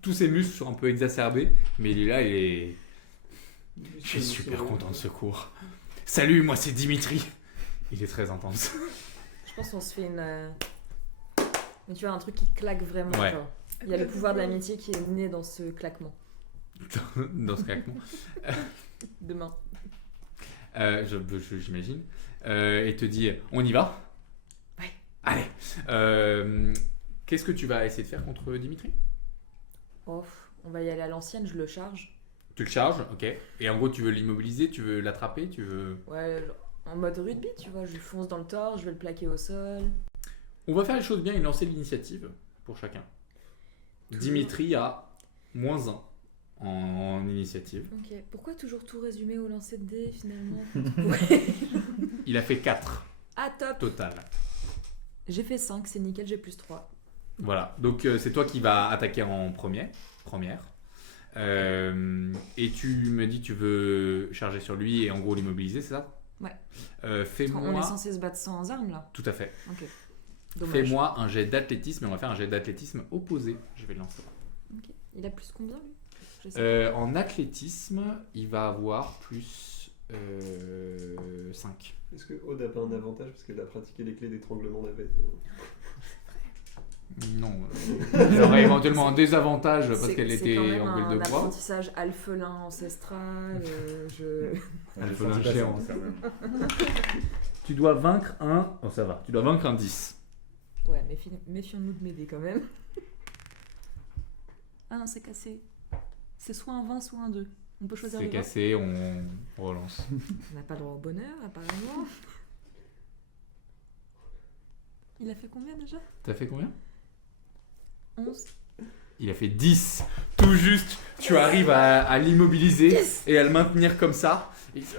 Tous ses muscles sont un peu exacerbés, mais il est là, il est... Je suis super content de ce cours. Salut, moi c'est Dimitri. Il est très intense. Je pense qu'on se fait une... Mais tu vois, un truc qui claque vraiment. Ouais. Genre. Il y a le pouvoir de l'amitié qui est né dans ce claquement. Dans ce claquement. Demain. J'imagine. Et te dit, on y va? Ouais. Allez. Qu'est-ce que tu vas essayer de faire contre Dimitri? Oh, on va y aller à l'ancienne, je le charge. Tu le charges, ok. Et en gros, tu veux l'immobiliser, tu veux l'attraper, tu veux... Ouais, en mode rugby, tu vois, je lui fonce dans le torse, je vais le plaquer au sol. On va faire les choses bien et lancer l'initiative pour chacun. Toujours. Dimitri a -1 en initiative. Ok, pourquoi toujours tout résumer au lancer de dés finalement? Il a fait 4 Ah top. total. J'ai fait 5, c'est nickel, j'ai +3. Voilà, donc c'est toi qui vas attaquer en première. Et tu me dis tu veux charger sur lui et en gros l'immobiliser, c'est ça? Ouais. Fais-moi... On est censé se battre sans armes là? Tout à fait. Ok. Dommage. Fais-moi un jet d'athlétisme et on va faire un jet d'athlétisme opposé. Je vais le lancer. Ok. Il a plus combien lui? Je sais En athlétisme, il va avoir +5. Est-ce que Aude a pas un avantage parce qu'elle a pratiqué les clés d'étranglement la veille? Non. Elle aurait éventuellement un désavantage parce C'est- qu'elle c'est était quand même en gueule un de bois. apprentissage alphelin ancestral. Alphelin géant. Tu dois vaincre un... Oh ça va. Tu dois vaincre un 10. Ouais, méfions-nous de m'aider quand même. Ah non, c'est cassé. C'est soit un 20, soit un 2. On peut choisir C'est le 20. cassé, on relance. On n'a pas le droit au bonheur, apparemment. Il a fait combien déjà? T'as fait combien? 11. Il a fait 10. Tout juste, tu arrives à l'immobiliser Yes. et à le maintenir comme ça. Et il dit,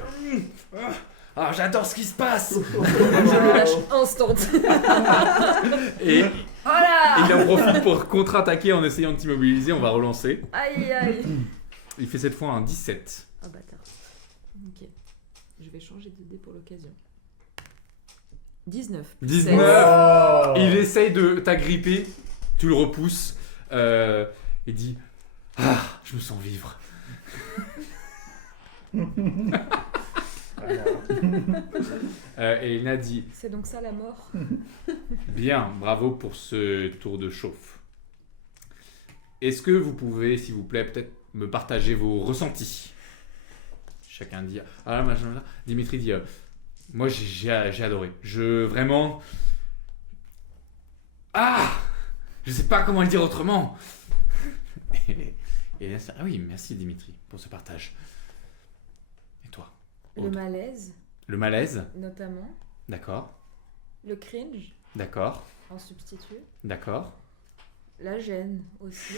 ah, j'adore ce qui se passe. Je le lâche instant. Et Voilà. il en profite pour contre-attaquer en essayant de t'immobiliser. On va relancer. Aïe aïe. Il fait cette fois un 17. Ah bâtard. Ok. Je vais changer de dé pour l'occasion. 19. 19. Oh. Il essaye de t'agripper. Tu le repousses. Il dit, ah, je me sens vivre. Et Elena dit, C'est donc ça la mort? bien, bravo pour ce tour de chauffe. Est-ce que vous pouvez, s'il vous plaît, peut-être me partager vos ressentis? Chacun dit, ah là, machin, là. Dimitri dit, moi j'ai adoré. Vraiment... Ah, je sais pas comment le dire autrement. Et là, ah oui, merci Dimitri pour ce partage. Et toi? Le Aude. malaise, Le malaise, notamment. d'accord, Le cringe, d'accord, en substitut. d'accord. La gêne aussi.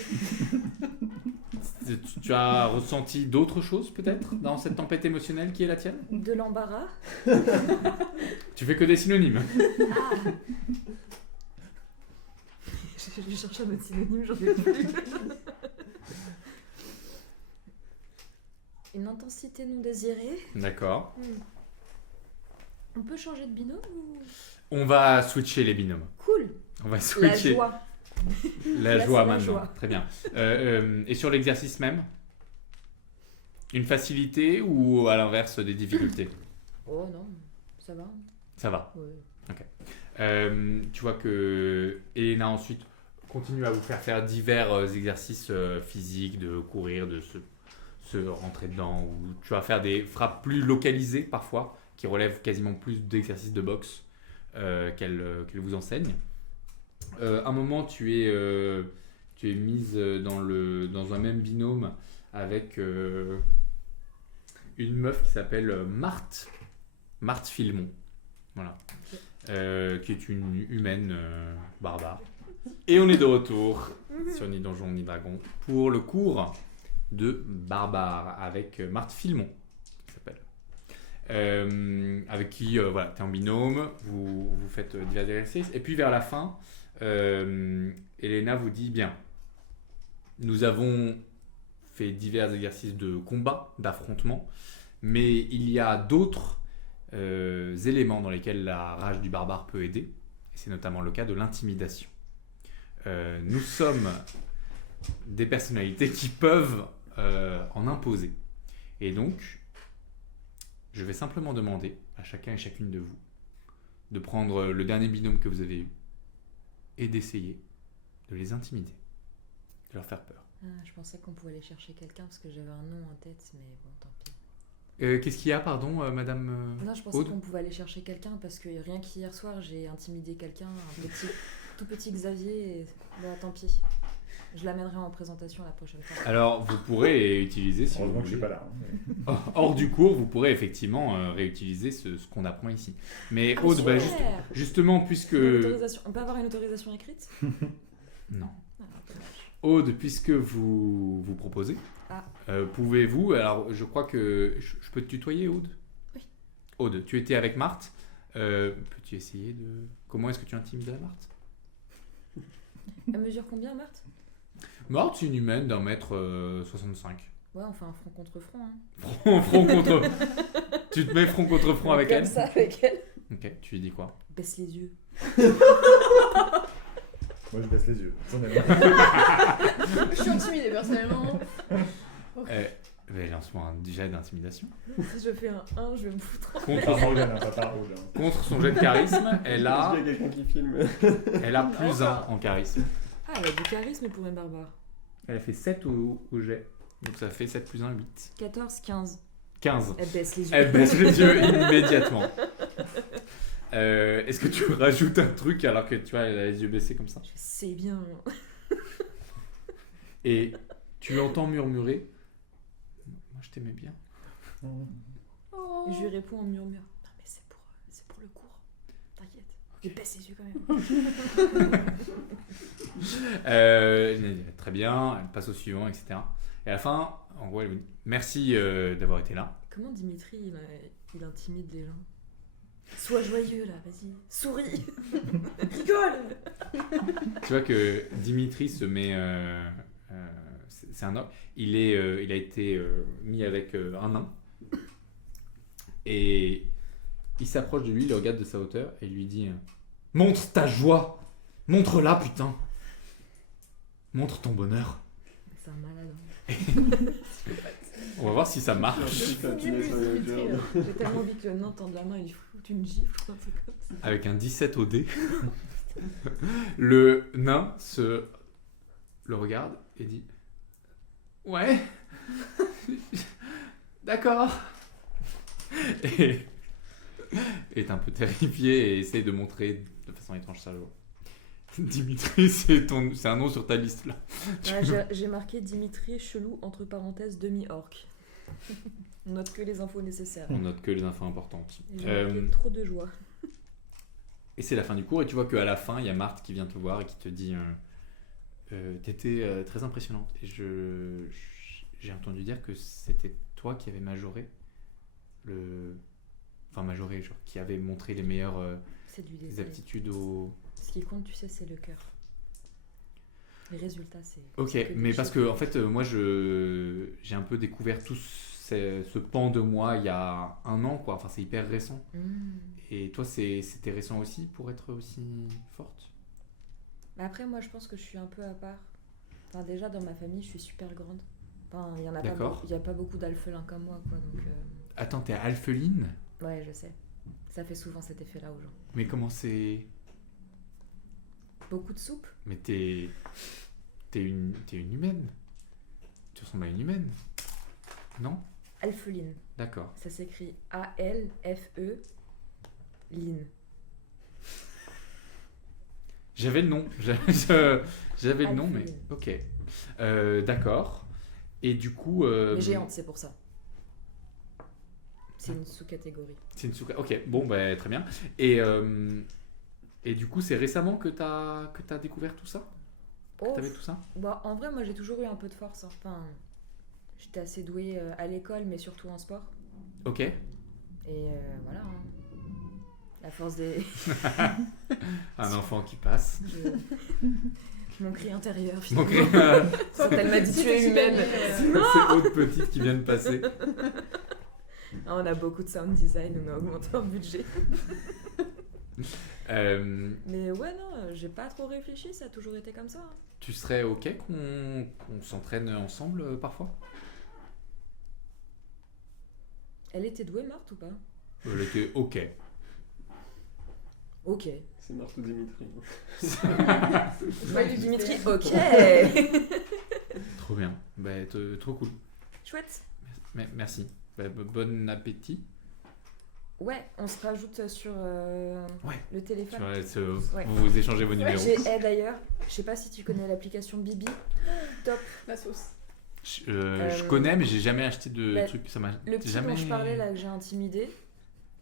Tu as ressenti d'autres choses peut-être dans cette tempête émotionnelle qui est la tienne? De l'embarras. Tu fais que des synonymes. Ah. Je cherche un autre synonyme, j'en ai plus. Une intensité non désirée. D'accord. On peut changer de binôme ou... On va switcher les binômes. Cool. On va La switcher. joie. La Là, joie c'est la maintenant. joie. Très bien. Et sur l'exercice même? Une facilité ou à l'inverse des difficultés? Oh non, ça va. Ça va. Ouais. Tu vois que Elena ensuite continue à vous faire divers exercices physiques, de courir, de se rentrer dedans, ou tu vas faire des frappes plus localisées parfois, qui relèvent quasiment plus d'exercices de boxe qu'elle vous enseigne. À un moment, tu es mise dans un même binôme avec une meuf qui s'appelle Marthe Filmon. Voilà. Qui est une humaine barbare. Et on est de retour sur Ni Donjon ni Dragon pour le cours de barbare avec Marthe Filmon, qui s'appelle. Avec qui voilà, tu es en binôme, vous faites divers exercices. Et puis vers la fin, Elena vous dit bien, nous avons fait divers exercices de combat, d'affrontement, mais il y a d'autres éléments dans lesquels la rage du barbare peut aider, et c'est notamment le cas de l'intimidation. Nous sommes des personnalités qui peuvent en imposer. Et donc, je vais simplement demander à chacun et chacune de vous de prendre le dernier binôme que vous avez eu et d'essayer de les intimider, de leur faire peur. Ah, je pensais qu'on pouvait aller chercher quelqu'un parce que j'avais un nom en tête, mais bon, tant pis. Qu'est-ce qu'il y a, pardon, madame Non, je pensais Aude qu'on pouvait aller chercher quelqu'un parce que rien qu'hier soir, j'ai intimidé quelqu'un, tout petit Xavier, et bon, tant pis. Je l'amènerai en présentation la prochaine fois. Alors, vous pourrez utiliser, si vous Heureusement que je voulez. suis pas là. Hein. Hors du cours, vous pourrez effectivement réutiliser ce qu'on apprend ici. Mais Ah, Aude, bah, super. justement, puisque... On peut avoir une autorisation écrite? Non. Ah, dommage. Aude, puisque vous proposez, Ah. pouvez-vous... Alors, je crois que... Je peux te tutoyer, Aude? Oui. Aude, tu étais avec Marthe. Peux-tu essayer de... Comment est-ce que tu intimides la Marthe? Elle mesure combien, Marthe? Marthe, c'est une humaine d'1 m 65. Ouais, on fait un front contre front. Hein. Front contre... Tu te mets front contre front avec Comme elle? ça, avec elle. Ok, tu lui dis quoi? Baisse les yeux. Moi, je baisse les yeux. personnellement. Je suis intimidée personnellement. Lance-moi un jet d'intimidation. Si je fais un 1, je vais me foutre. Par Morgane, hein, pas par Aude. Hein. Contre son jet de charisme, elle a, Il y a quelqu'un qui filme. elle a plus 1 en charisme. Ah, elle a du charisme pour une barbare. Elle a fait 7 au jet. Donc ça fait 7 plus 1, 8. 14, 15. 15. Elle baisse les yeux. Elle baisse les yeux immédiatement. Est-ce que tu rajoutes un truc alors que tu vois, elle a les yeux baissés comme ça? Je sais bien. Et tu l'entends murmurer. Moi, je t'aimais bien. Oh. Et je lui réponds en murmure. Non, mais c'est pour le cours. T'inquiète. Il baisse les yeux quand même. Très bien, elle passe au suivant, etc. Et à la fin, en gros, elle me dit merci d'avoir été là. Comment Dimitri, il intimide les gens? Sois joyeux là, vas-y. Souris. Rigole. Tu vois que Dimitri se met. C'est un homme. Il a été mis avec un nain. Et il s'approche de lui, il le regarde de sa hauteur et lui dit montre ta joie. Montre-la, putain. Montre ton bonheur. C'est un malade. On va voir si ça marche. Tu mets sur le job. J'ai tellement envie que le nain tende la main et lui foute une gifle ou un truc comme ça. Avec un 17 au dé. Le nain le regarde et dit ouais. D'accord. Et est un peu terrifié et essaie de montrer de façon étrange sa joie. Dimitri, c'est un nom sur ta liste là. Ouais, j'ai marqué Dimitri chelou entre parenthèses demi-orc. On note que les infos nécessaires. On note que les infos importantes. Et j'ai marqué trop de joie. Et c'est la fin du cours et tu vois qu'à la fin il y a Marthe qui vient te voir et qui te dit t'étais très impressionnante et j'ai entendu dire que c'était toi qui avais majoré majoré, genre qui avait montré les meilleures C'est du les détail. aptitudes au... Ce qui compte, tu sais, c'est le cœur. Les résultats, c'est... Ok, c'est que mais des parce chiffres. que en fait moi j'ai un peu découvert tout ce pan de moi il y a un an quoi, enfin c'est hyper récent. Et toi c'était récent aussi pour être aussi forte? Bah après, moi, je pense que je suis un peu à part. Enfin, déjà, dans ma famille, je suis super grande. Enfin, il y en a pas D'accord. beaucoup, il y a pas beaucoup d'alphelins comme moi, quoi. Donc, Attends, t'es alpheline? ouais, je sais. Ça fait souvent cet effet-là aux gens. Mais comment c'est... Beaucoup de soupe. Mais t'es une humaine. Tu ressembles à une humaine. Non? Alpheline. D'accord. Ça s'écrit A-L-F-E. Line. J'avais le nom. J'avais le nom, mais... Alpheline. Ok. D'accord. Et du coup... Mais géante, c'est pour ça. C'est une sous-catégorie. C'est une souka. Ok, bon, bah, très bien. Et du coup, c'est récemment que t'as découvert tout ça? Que Oh, t'avais tout ça? bah, en vrai, moi, j'ai toujours eu un peu de force. Enfin, j'étais assez douée à l'école, mais surtout en sport. Ok. Et voilà. Hein. La force des... Un enfant qui passe. Mon cri intérieur, Mon finalement. cri- Quand elle m'a dit tu es humaine. C'est Aude Petite qui vient de passer. Ah, on a beaucoup de sound design, on a augmenté un budget. Mais ouais, non, j'ai pas trop réfléchi, ça a toujours été comme ça. Hein. Tu serais ok qu'on s'entraîne ensemble parfois? Elle était douée, Marthe, ou pas? Elle était ok. Ok. C'est Marthe ou Dimitri. Joyeux Dimitri, ok. Trop bien. Bah, trop cool. Chouette. Merci. Bah, bon appétit. Ouais, on se rajoute sur Ouais. le téléphone. Ouais. Vous échangez vos numéros. D'ailleurs, je sais pas si tu connais l'application Bibi. Top. La sauce. Je connais, mais j'ai jamais acheté de bah, truc. Ça m'a Le petit jamais... dont je parlais là que j'ai intimidé,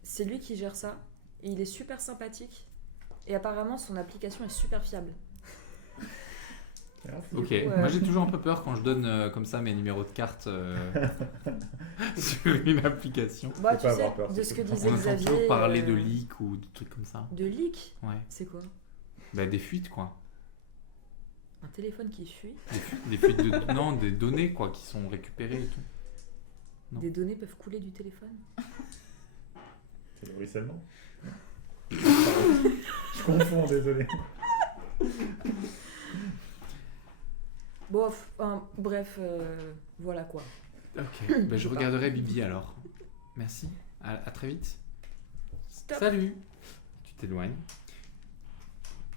c'est lui qui gère ça. Et il est super sympathique. Et apparemment, son application est super fiable. Merci. Ok, coup, moi j'ai toujours un peu peur quand je donne comme ça mes numéros de carte sur une application. Bah, Faut tu pas sais, avoir peur, de c'est ce que tout. disait On entend Xavier. toujours parler de leaks ou de trucs comme ça. De leak. Ouais. C'est quoi? Bah, des fuites quoi. Un téléphone qui fuit. Des fuites de... non, des données quoi qui sont récupérées et tout. Non. Des données peuvent couler du téléphone. C'est le ruissellement. Je confonds, désolé. Bon, bref, voilà quoi. Ok, bah, je regarderai Bibi alors. Merci, à très vite. Stop. Salut. Tu t'éloignes.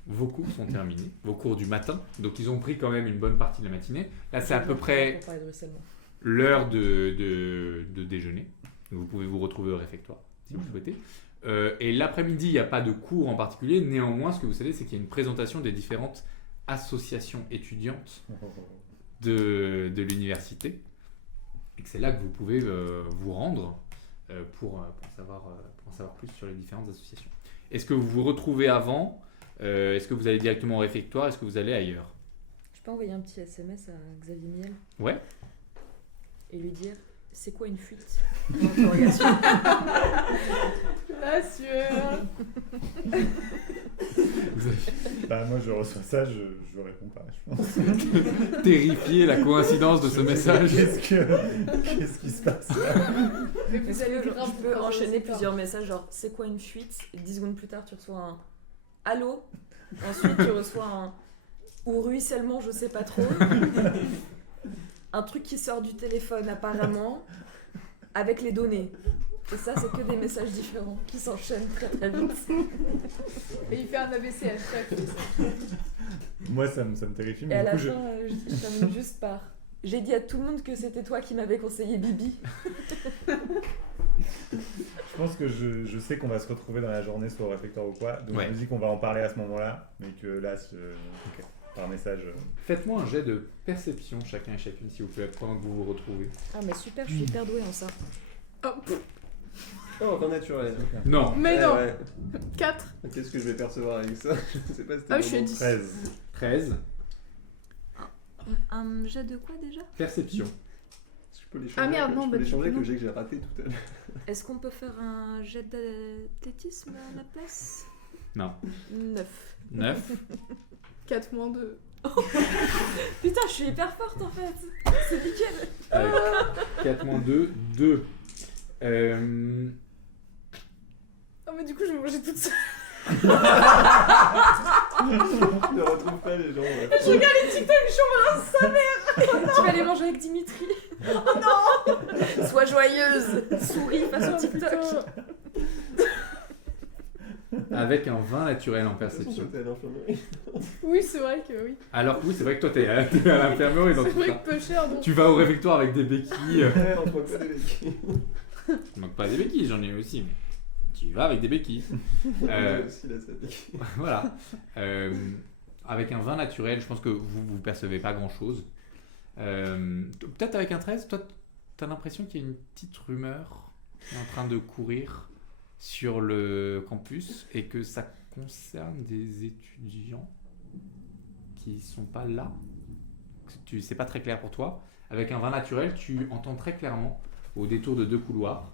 Vos cours sont terminés, vos cours du matin. Donc ils ont pris quand même une bonne partie de la matinée. Là c'est à peu près Pour parler de ruissellement. l'heure de déjeuner. Vous pouvez vous retrouver au réfectoire si vous le souhaitez. Et l'après-midi, il n'y a pas de cours en particulier. Néanmoins, ce que vous savez, c'est qu'il y a une présentation des différentes associations étudiantes de l'université et que c'est là que vous pouvez vous rendre pour en savoir plus sur les différentes associations. Est-ce que vous vous retrouvez avant Est-ce que vous allez directement au réfectoire? Est-ce que vous allez ailleurs? Je peux envoyer un petit SMS à Xavier Miel Ouais. et lui dire c'est quoi une fuite? Interrogation. La sueur. Bah, moi, je reçois ça, je réponds pas, je pense. Terrifié la coïncidence de ce message. Qu'est-ce qui se passe là? Mais Est-ce vous allez que grave je peux vous enchaîner pas. plusieurs messages genre c'est quoi une fuite? Et 10 secondes plus tard tu reçois un allô? Ensuite tu reçois un ou ruissellement je sais pas trop. Un truc qui sort du téléphone apparemment avec les données. Et ça c'est que des messages différents qui s'enchaînent très très vite. Et il fait un ABC à chaque. Moi, ça me terrifie, Et mais à du la coup, fin je termine juste par j'ai dit à tout le monde que c'était toi qui m'avais conseillé Bibi. je pense que je sais qu'on va se retrouver dans la journée soit au réfectoire ou quoi, donc Ouais. je me dis qu'on va en parler à ce moment-là, mais que là, par message... Faites-moi un jet de perception chacun et chacune si vous pouvez pendant que vous vous retrouvez. Ah mais super, je suis hyper douée en ça. Oh, pas naturel. Non. Mais non. Ouais. 4. Qu'est-ce que je vais percevoir avec ça? Je sais pas si c'était Ah, je suis à bon. 10. 13. 13. Un jet de quoi déjà? Perception. Est-ce que je peux les changer Ah, merde, avec- non, je bah, peux les changer avec non. le jet que j'ai raté tout à l'heure. Est-ce qu'on peut faire un jet d'athlétisme à la place? Non. 9. 9. 4 moins 2. Putain, je suis hyper forte en fait. C'est nickel. 4 moins 2. 2. Oh, mais du coup, je vais manger toute seule. Je ne retrouve pas les gens. Ouais. Je regarde les TikTok, je suis en mode, sa mère. Tu vas aller manger avec Dimitri. Oh non. Sois joyeuse. Souris face au TikTok. Avec un 20 naturel en perception. J'étais à l'infirmerie. Oui, c'est vrai que oui. Alors que oui, c'est vrai que toi t'es à l'infirmerie dans C'est tout vrai ça. que peu cher, donc. Tu vas au réfectoire avec des béquilles. Ouais, on se moque pas des béquilles. Je manque pas des béquilles, j'en ai aussi, mais tu y vas avec des béquilles. On a aussi la statique. Voilà. Avec un 20 naturel, je pense que vous percevez pas grand chose. Peut-être avec un 13, toi t'as l'impression qu'il y a une petite rumeur qui est en train de courir sur le campus et que ça concerne des étudiants qui sont pas là. C'est pas très clair pour toi. Avec un 20 naturel, tu entends très clairement au détour de 2 couloirs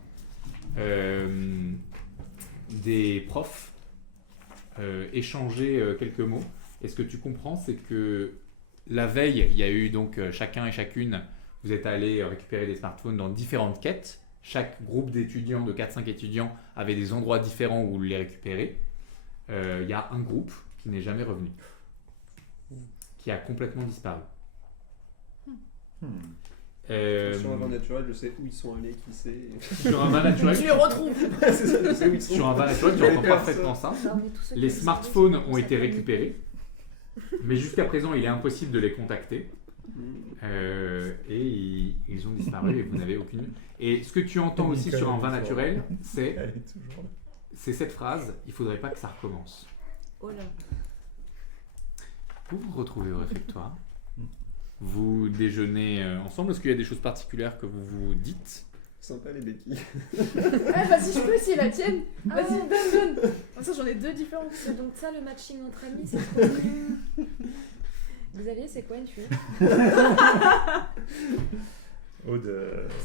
des profs échanger quelques mots. Et ce que tu comprends, c'est que la veille, il y a eu donc chacun et chacune, vous êtes allés récupérer des smartphones dans différentes quêtes. Chaque groupe d'étudiants, de 4-5 étudiants, avait des endroits différents où les récupérer. Il y a un groupe qui n'est jamais revenu, qui a complètement disparu. Sur un vin naturel, je sais où ils sont allés, qui c'est. Sur un vin naturel, Tu les retrouves. C'est ça, je sais où ils sont. sur un vin naturel, tu Les entends personnes. parfaitement ça. Parmi tous ceux qui Les ont smartphones disparu, ont c'est été pour ça qu'on récupérés, mais jusqu'à présent, il est impossible de les contacter. Et ils ont disparu et vous n'avez aucune. Et ce que tu entends aussi sur un vin naturel, c'est Elle est toujours là. cette phrase: il faudrait pas que ça recommence. Oh là. Vous vous retrouvez au réfectoire. Vous déjeunez ensemble. Est-ce qu'il y a des choses particulières que vous vous dites? Sympa les béquilles. Ah, vas-y, je peux essayer la tienne. Vas-y, donne. Comme ça, j'en ai 2 différentes. C'est donc ça le matching entre amis, c'est trop mignon. Xavier, c'est quoi une fuite? Aude,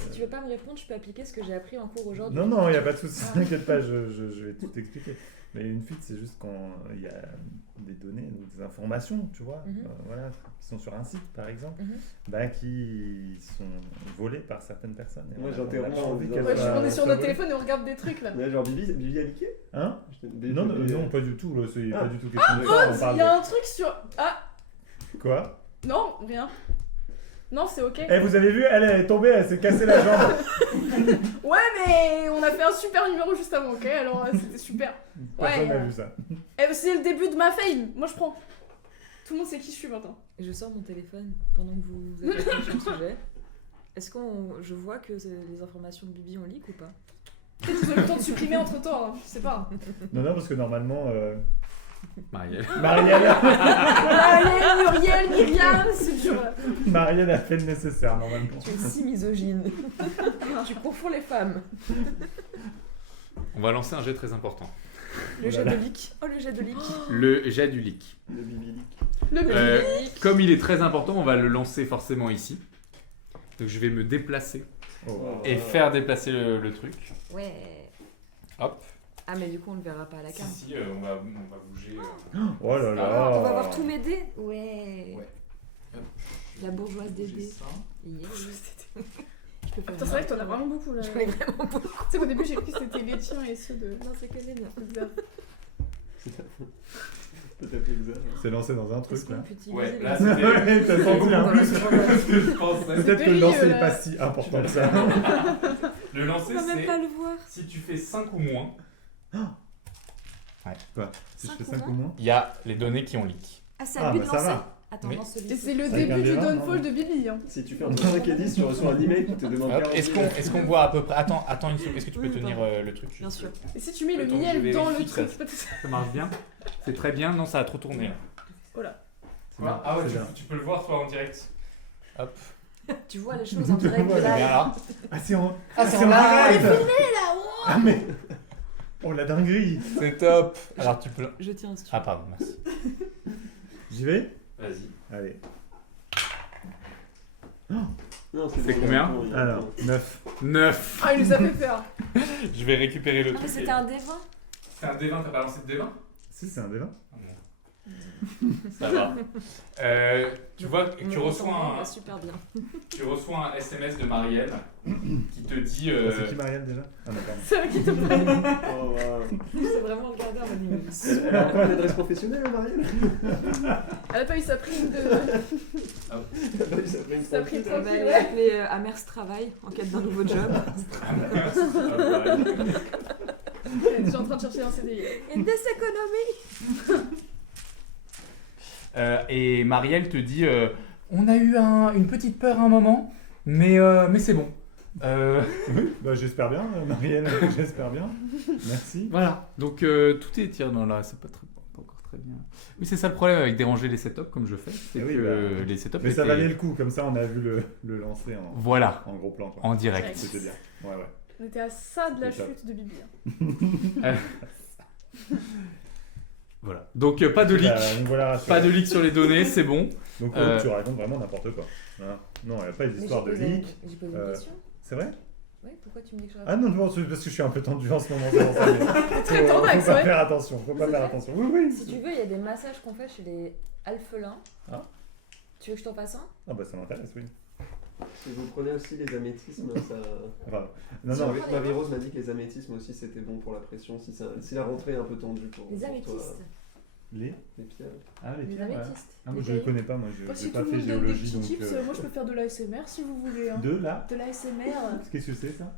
Si tu veux pas me répondre, je peux appliquer ce que j'ai appris en cours aujourd'hui. Non, il n'y a pas de souci, t'inquiète pas, je vais tout t'expliquer. Mais une fuite, c'est juste quand il y a des données, donc des informations, tu vois, voilà, qui sont sur un site, par exemple, qui sont volées par certaines personnes. Et Moi, on a j'interromps pas en envie disant- qu'elles Ouais, soient- on est sur soient notre volées. téléphone et on regarde des trucs là. Ouais, genre Bibi a liqué. Hein Bibi- non, Bibi- pas du tout, là, c'est Ah. pas du tout question de ça, on Il parle y a un truc sur. Ah, de... Quoi? non, rien. Non, c'est ok. Eh, vous avez vu, elle est tombée, elle s'est cassée la jambe. Ouais, mais on a fait un super numéro juste avant, ok? Alors c'était super. Personne n'a Ouais. vu ça. Eh, c'est le début de ma fame. Moi, je prends. Tout le monde sait qui je suis maintenant. Et je sors mon téléphone pendant que vous êtes sur le sujet. Est-ce que je vois que les informations de Bibi ont leak ou pas? Peut-être qu'ils ont eu le temps de supprimer entre temps, hein. Je sais pas. Non, parce que normalement, Marielle. Marielle, Allez, Muriel, Myriam, c'est dur. Marielle a fait le nécessaire normalement. Tu es si misogyne. Tu confonds les femmes. On va lancer un jet très important. Le jet de leak. Oh, le jet de leak. Le jet du leak. Le bibilique. Le Euh, bibilique. Comme il est très important, on va le lancer forcément ici. Donc je vais me déplacer Oh. et faire déplacer le truc. Ouais. Hop. Ah, mais du coup, on le verra pas à la carte. Si, on va bouger. Oh là là. Ah, on va voir tous mes dés. Ouais. Ouais. La bourgeoise des Bouger dés. ça. Yeah. Je peux faire Attends, c'est vrai que t'en as vraiment beaucoup là. J'en ai vraiment beaucoup. Tu sais qu'au début j'ai cru que c'était les tiens et ceux de. Non, c'est que les miens. Peut-être exact. C'est lancé dans un truc Est-ce qu'on là. peut utiliser Ouais, les- là c'était Ouais, t'as beaucoup senti un plus que je pensais. Peut-être que le périlleux, lancer là. n'est pas si important que ça. Le On lancer, va même c'est pas le voir. si tu fais 5 ou moins, Quoi? Si je fais 5 5 ou moins? il y a les données qui ont leak. Ah, c'est Ah, à lui bah de ça lancer. va. Attends, Oui. lance Et celui c'est le Avec un début du D20, downfall non de Bibi. Hein. Si tu fais entre 5 et 10, tu reçois un email qui te demande Hop, 40 Est-ce qu'on voit à peu près. Attends une seconde. Est-ce que tu peux Oui, tenir pardon. le truc Bien sûr. Et si tu mets le Attends, je miel dans le vérifie que truc, Ça marche bien. C'est très bien. Non, ça a trop tourné. là. Voilà. bien, Ah ouais, c'est bien. tu peux le voir toi en direct. Hop. Tu vois les choses en direct de Voilà. C'est bien live. là. Ah, c'est en. Ah, c'est c'est en live. Ah, mais. Oh la dinguerie! C'est top. Alors tu peux. Je tiens, si tu Ah pardon, merci. J'y vais? Vas-y. Allez. Non, C'est bon, combien bon, il y a Alors, un temps. 9. 9. Ah, il nous a fait peur. Je vais récupérer le Ah, mais truc. c'était un D20. C'est un D20, t'as pas lancé de D20? Si, c'est un D20. Ça va. Tu vois, Mon tu entendement reçois va super bien. un SMS de Marielle qui te dit. C'est qui Marielle déjà? Ah non, pardon. C'est vrai qu'il te parle. Oh, wow. C'est vraiment regardé en mode Elle a encore une adresse professionnelle, Marielle. Elle a pas eu sa prime de. Elle a pas eu sa prime Ça a pris tranquille. trop. On va aller appeler Amers Travail en quête d'un nouveau job. Elle est déjà en train de chercher un CDI. Et des économies. Et Marielle te dit on a eu une petite peur à un moment, mais c'est bon. Bah, j'espère bien, Marielle, j'espère bien. Merci. Voilà, donc tout est tiré. Non, là, c'est pas encore très bien. Oui, c'est ça le problème avec déranger les setups comme je fais. C'est Eh oui, que bah, les setups. Mais ça étaient- valait le coup, comme ça on a vu le lancer Voilà, en gros plan. Quoi. en direct. C'était bien. Ouais, ouais. On était à ça de la C'est top. chute de Bibi. Hein. Voilà. Donc pas de leak. Bah, nous voilà rassurés. Pas de leak sur les données, c'est bon. Donc tu racontes vraiment n'importe quoi. Hein. Non, il n'y a pas d'histoire de leak. J'ai posé Euh, une question. C'est vrai? Oui, pourquoi tu me dis que je Ah non, non, c'est parce que je suis un peu tendu en ce moment. C'est pour ça, mais Très faut tendax, pas ouais. faire attention. Faut pas faire attention. Oui, oui. Si tu veux, il y a des massages qu'on fait chez les alphelins. Ah. Tu veux que je t'en fasse un? Ah bah ça m'intéresse, oui. Si vous prenez aussi les améthysmes, ça. Enfin, non, Si non, on mais- prend Ma virose m'a dit que les améthysmes aussi c'était bon pour la pression, si la rentrée est un peu tendue pour, Les pour toi. améthystes. Les pierres. Ah, les Les pierres, ouais. améthystes. Ah, moi Les je ne cailloux. connais pas, moi Bah, je si n'ai tout pas le fait monde donne des géologie petits donc. tips, moi je peux faire de l'ASMR si vous voulez. Hein. De là De l'ASMR. Qu'est-ce que c'est ça?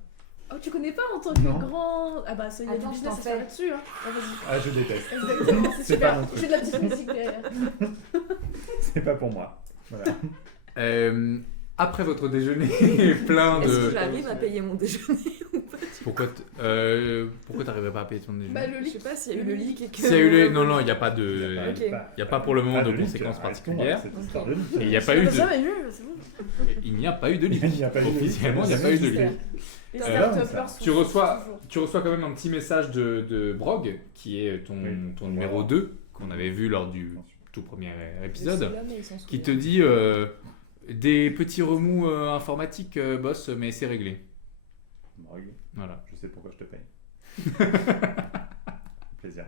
Oh, tu connais pas en tant que Non. grand. Ah bah, ça y a du Attends, je business t'en à faire fais. là-dessus. Hein. Ah, vas-y. Ah, je déteste. Exactement, c'est C'est pas super. mon truc. J'ai de la petite musique derrière. C'est pas pour moi. Voilà. Après votre déjeuner plein Est-ce que de. j'arrive à payer mon déjeuner ou pas? Pourquoi t'arriverais pas à payer ton déjeuner? Bah, le Je leak. sais pas s'il y a eu le leak et que. S'il y a eu les... Non, il n'y a pas de. Ok. Il n'y a pas pour le moment de leak, conséquences arrêtons particulières. avec cette histoire de leak. Et il n'y a pas Ah eu bah, de. ça va, c'est bon. Il n'y a pas eu de leak. Il n'y a pas eu de leak. Officiellement, il n'y a pas eu de leak. Les Euh, start-upers sont Tu reçois, toujours. tu reçois quand même un petit message de Brog, qui est ton Oui. numéro 2, qu'on avait vu lors du tout premier épisode, Je suis là, mais il s'en qui souvient. te dit des petits remous informatiques, boss, mais c'est réglé. Brog, Voilà. je sais pourquoi je te paye. Plaisir.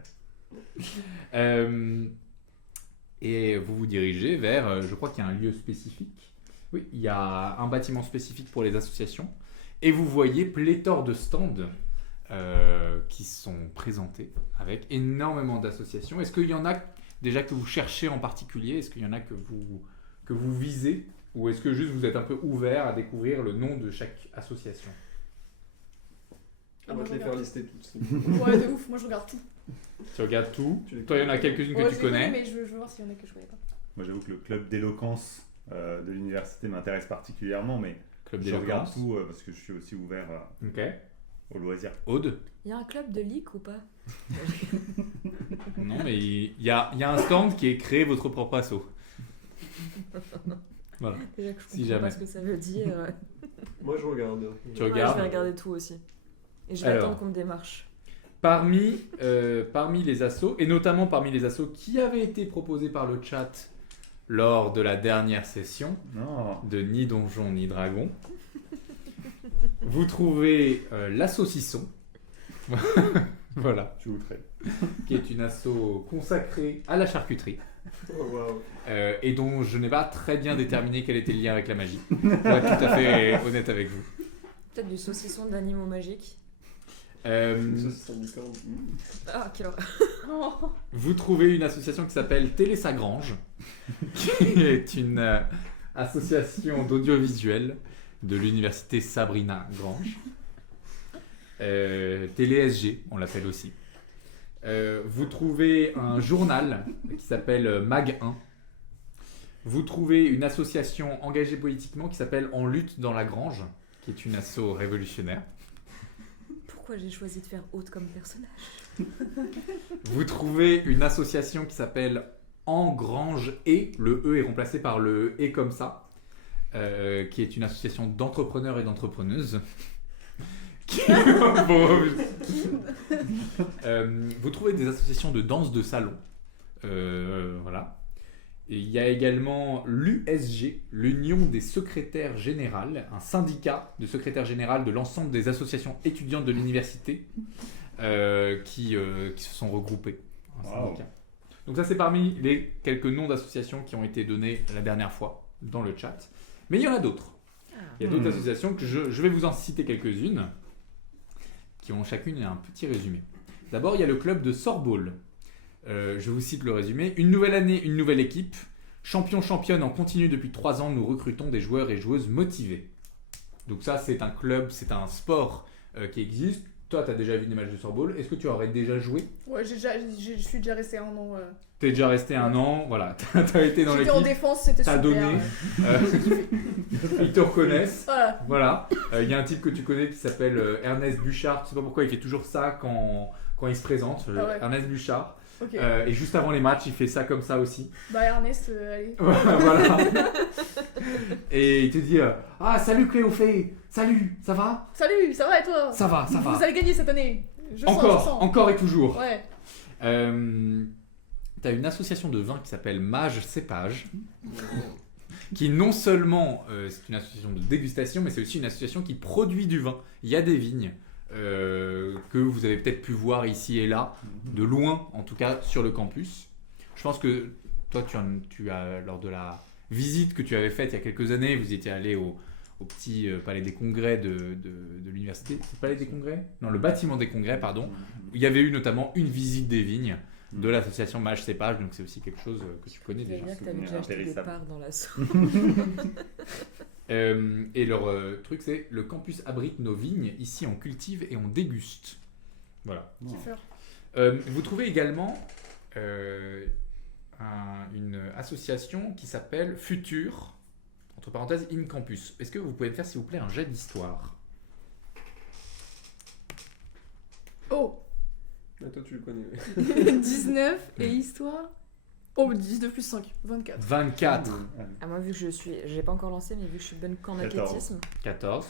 Et vous vous dirigez vers, je crois qu'il y a un lieu spécifique. Oui, il y a un bâtiment spécifique pour les associations. Et vous voyez pléthore de stands qui sont présentés avec énormément d'associations. Est-ce qu'il y en a déjà que vous cherchez en particulier? Est-ce qu'il y en a que vous visez? Ou est-ce que juste vous êtes un peu ouvert à découvrir le nom de chaque association? Ah, On va moi, te je les faire regarde. lister toutes. Ouais, de ouf, moi je regarde tout. Tu regardes tout. Tu les Toi, il y en a quelques-unes Ouais, que je tu les connais. mais je veux voir s'il y en a que je connais pas. Moi j'avoue que le club d'éloquence de l'université m'intéresse particulièrement, mais Club je regarde d'éloquence. tout parce que je suis aussi ouvert Ok. au loisir. Aude? Il y a un club de leak ou pas? Non, mais il y a un stand qui est créé votre propre asso. Voilà. Déjà que je Si comprends jamais. pas ce que ça veut dire. Moi, je regarde. Tu Ouais, regardes. je vais regarder tout aussi. Et je vais Alors. attendre qu'on me démarche. Parmi les assos, et notamment parmi les assos qui avaient été proposés par le chat lors de la dernière session Non. de Ni Donjon ni Dragon, vous trouvez la Saucisson, voilà, Tu voudrais. qui est une asso consacrée à la charcuterie, Oh, waouh. et dont je n'ai pas très bien déterminé quel était le lien avec la magie, pour être tout à fait honnête avec vous. Peut-être du saucisson d'animaux magiques. Saucisson de licorne. Ah, quelle horreur. Oh. Vous trouvez une association qui s'appelle Télé Sagrange, qui est une association d'audiovisuel de l'université Sabrina Grange. Télé SG, on l'appelle aussi. Vous trouvez un journal qui s'appelle Mag 1. Vous trouvez une association engagée politiquement qui s'appelle En lutte dans la Grange, qui est une asso révolutionnaire. Pourquoi j'ai choisi de faire haute comme personnage? Vous trouvez une association qui s'appelle Engrange et, le E est remplacé par le E comme ça, qui est une association d'entrepreneurs et d'entrepreneuses. Bon, vous trouvez des associations de danse de salon. Voilà. Et il y a également l'USG, l'Union des secrétaires générales, un syndicat de secrétaires générales de l'ensemble des associations étudiantes de l'université qui se sont regroupées. Un Wow. syndicat. Donc ça c'est parmi les quelques noms d'associations qui ont été donnés la dernière fois dans le chat. Mais il y en a d'autres. Il y a d'autres associations que je vais vous en citer quelques-unes qui ont chacune un petit résumé. D'abord, il y a le club de Sorball. Je vous cite le résumé. Une nouvelle année, une nouvelle équipe. Championne en continu depuis 3 ans, nous recrutons des joueurs et joueuses motivés. Donc ça, c'est un club, c'est un sport qui existe. Toi, tu as déjà vu des matchs de Sorball. Est-ce que tu aurais déjà joué? Ouais, je suis déjà resté 1 an. Tu es déjà resté 1 an, voilà. Tu as été dans J'étais en l'équipe, défense, c'était tu as super. donné. Ils te reconnaissent. Voilà. Voilà, il y a un type que tu connais qui s'appelle Ernest Bouchard, je sais pas pourquoi il fait toujours ça quand il se présente, Ah ouais. Ernest Bouchard, Ok. et juste avant les matchs il fait ça comme ça aussi. Bah Ernest, allez. Voilà. Et il te dit ah salut Cléophée, salut, ça va? Salut, ça va et toi? Ça va, ça Vous va. allez gagner cette année. Je sens, je Encore, sens. encore et toujours. Ouais. T'as une association de vin qui s'appelle Mage Cépage, qui non seulement c'est une association de dégustation, mais c'est aussi une association qui produit du vin. Il y a des vignes que vous avez peut-être pu voir ici et là, de loin en tout cas sur le campus. Je pense que toi tu as lors de la visite que tu avais faite il y a quelques années, vous étiez allé au petit palais des congrès de l'université. C'est le palais des congrès? Non, le bâtiment des congrès, pardon. Il y avait eu notamment une visite des vignes de l'association Mage Cépage, donc c'est aussi quelque chose que tu connais Je vais déjà. dire que t'avais déjà acheté des Impérissable. parts dans l'assaut. Et leur truc, c'est le campus abrite nos vignes, ici on cultive et on déguste. Voilà. Kiffeur. Vous trouvez également une association qui s'appelle Futur, entre parenthèses, In Campus. Est-ce que vous pouvez me faire, s'il vous plaît, un jet d'histoire? Oh. Ah, toi, tu le connais. 19 et histoire. Oh, 19 plus 5, 24. 24, Ah, moi, vu que j'ai pas encore lancé, mais vu que je suis bonne qu'en 14. athlétisme, 14,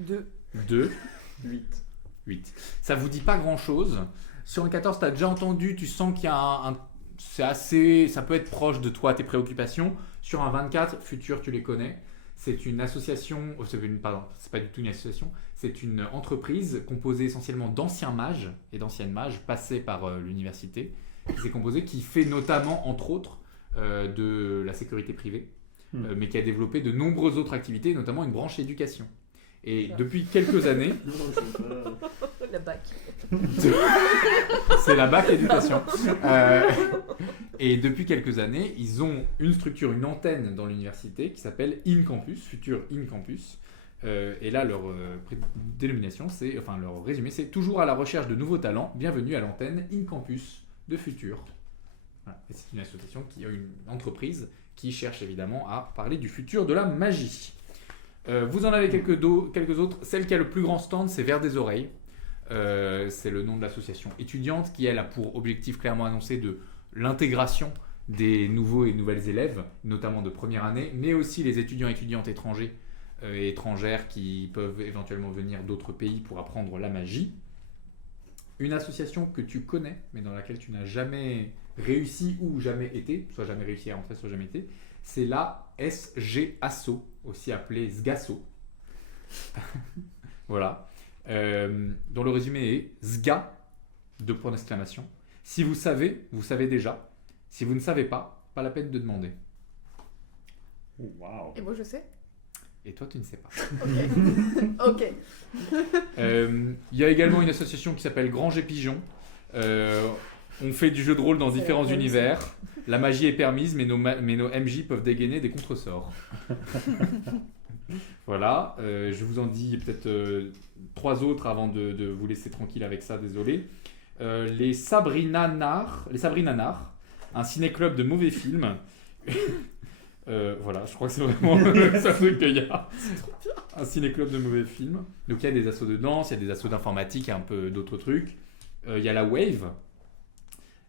2. 2, 8. 8. Ça vous dit pas grand-chose. Sur un 14, tu as déjà entendu, tu sens qu'il y a c'est assez, ça peut être proche de toi, tes préoccupations. Sur un 24, Futur, tu les connais. C'est une association, pardon, c'est pas du tout une association, c'est une entreprise composée essentiellement d'anciens mages et d'anciennes mages passés par l'université. C'est composé qui fait notamment, entre autres, de la sécurité privée, mais qui a développé de nombreuses autres activités, notamment une branche éducation. Et depuis quelques années, La bac. c'est la bac éducation. Et depuis quelques années, ils ont une structure, une antenne dans l'université qui s'appelle In Campus, Futur In Campus. Et là, leur dénomination, leur résumé, c'est toujours à la recherche de nouveaux talents. Bienvenue à l'antenne In Campus de Futur. Voilà. Et c'est une association qui a une entreprise qui cherche évidemment à parler du futur de la magie. Vous en avez quelques autres. Celle qui a le plus grand stand, c'est Vers des Oreilles. C'est le nom de l'association étudiante qui, elle, a pour objectif clairement annoncé de l'intégration des nouveaux et nouvelles élèves, notamment de première année, mais aussi les étudiants et étudiantes étrangers et étrangères qui peuvent éventuellement venir d'autres pays pour apprendre la magie. Une association que tu connais, mais dans laquelle tu n'as jamais réussi ou jamais été, soit jamais réussi à entrer, soit jamais été, c'est la SG Asso, aussi appelée SGASO. Voilà. Dont le résumé est SGA, 2 points d'exclamation. Si vous savez déjà. Si vous ne savez pas la peine de demander. Oh, waouh. Et moi, je sais. Et toi, tu ne sais pas. Ok. Il y a également une association qui s'appelle Granger Pigeon. On fait du jeu de rôle dans C'est différents la même, univers. La magie est permise, mais nos MJ peuvent dégainer des contresorts. Voilà. Je vous en dis peut-être 3 autres avant de vous laisser tranquille avec ça, désolé. Les Sabrinanars, un ciné-club de mauvais films. Voilà, je crois que c'est vraiment le seul truc qu'il y a. Un ciné-club de mauvais films. Donc il y a des assos de danse, il y a des assos d'informatique, un peu d'autres trucs. Il y a la Wave,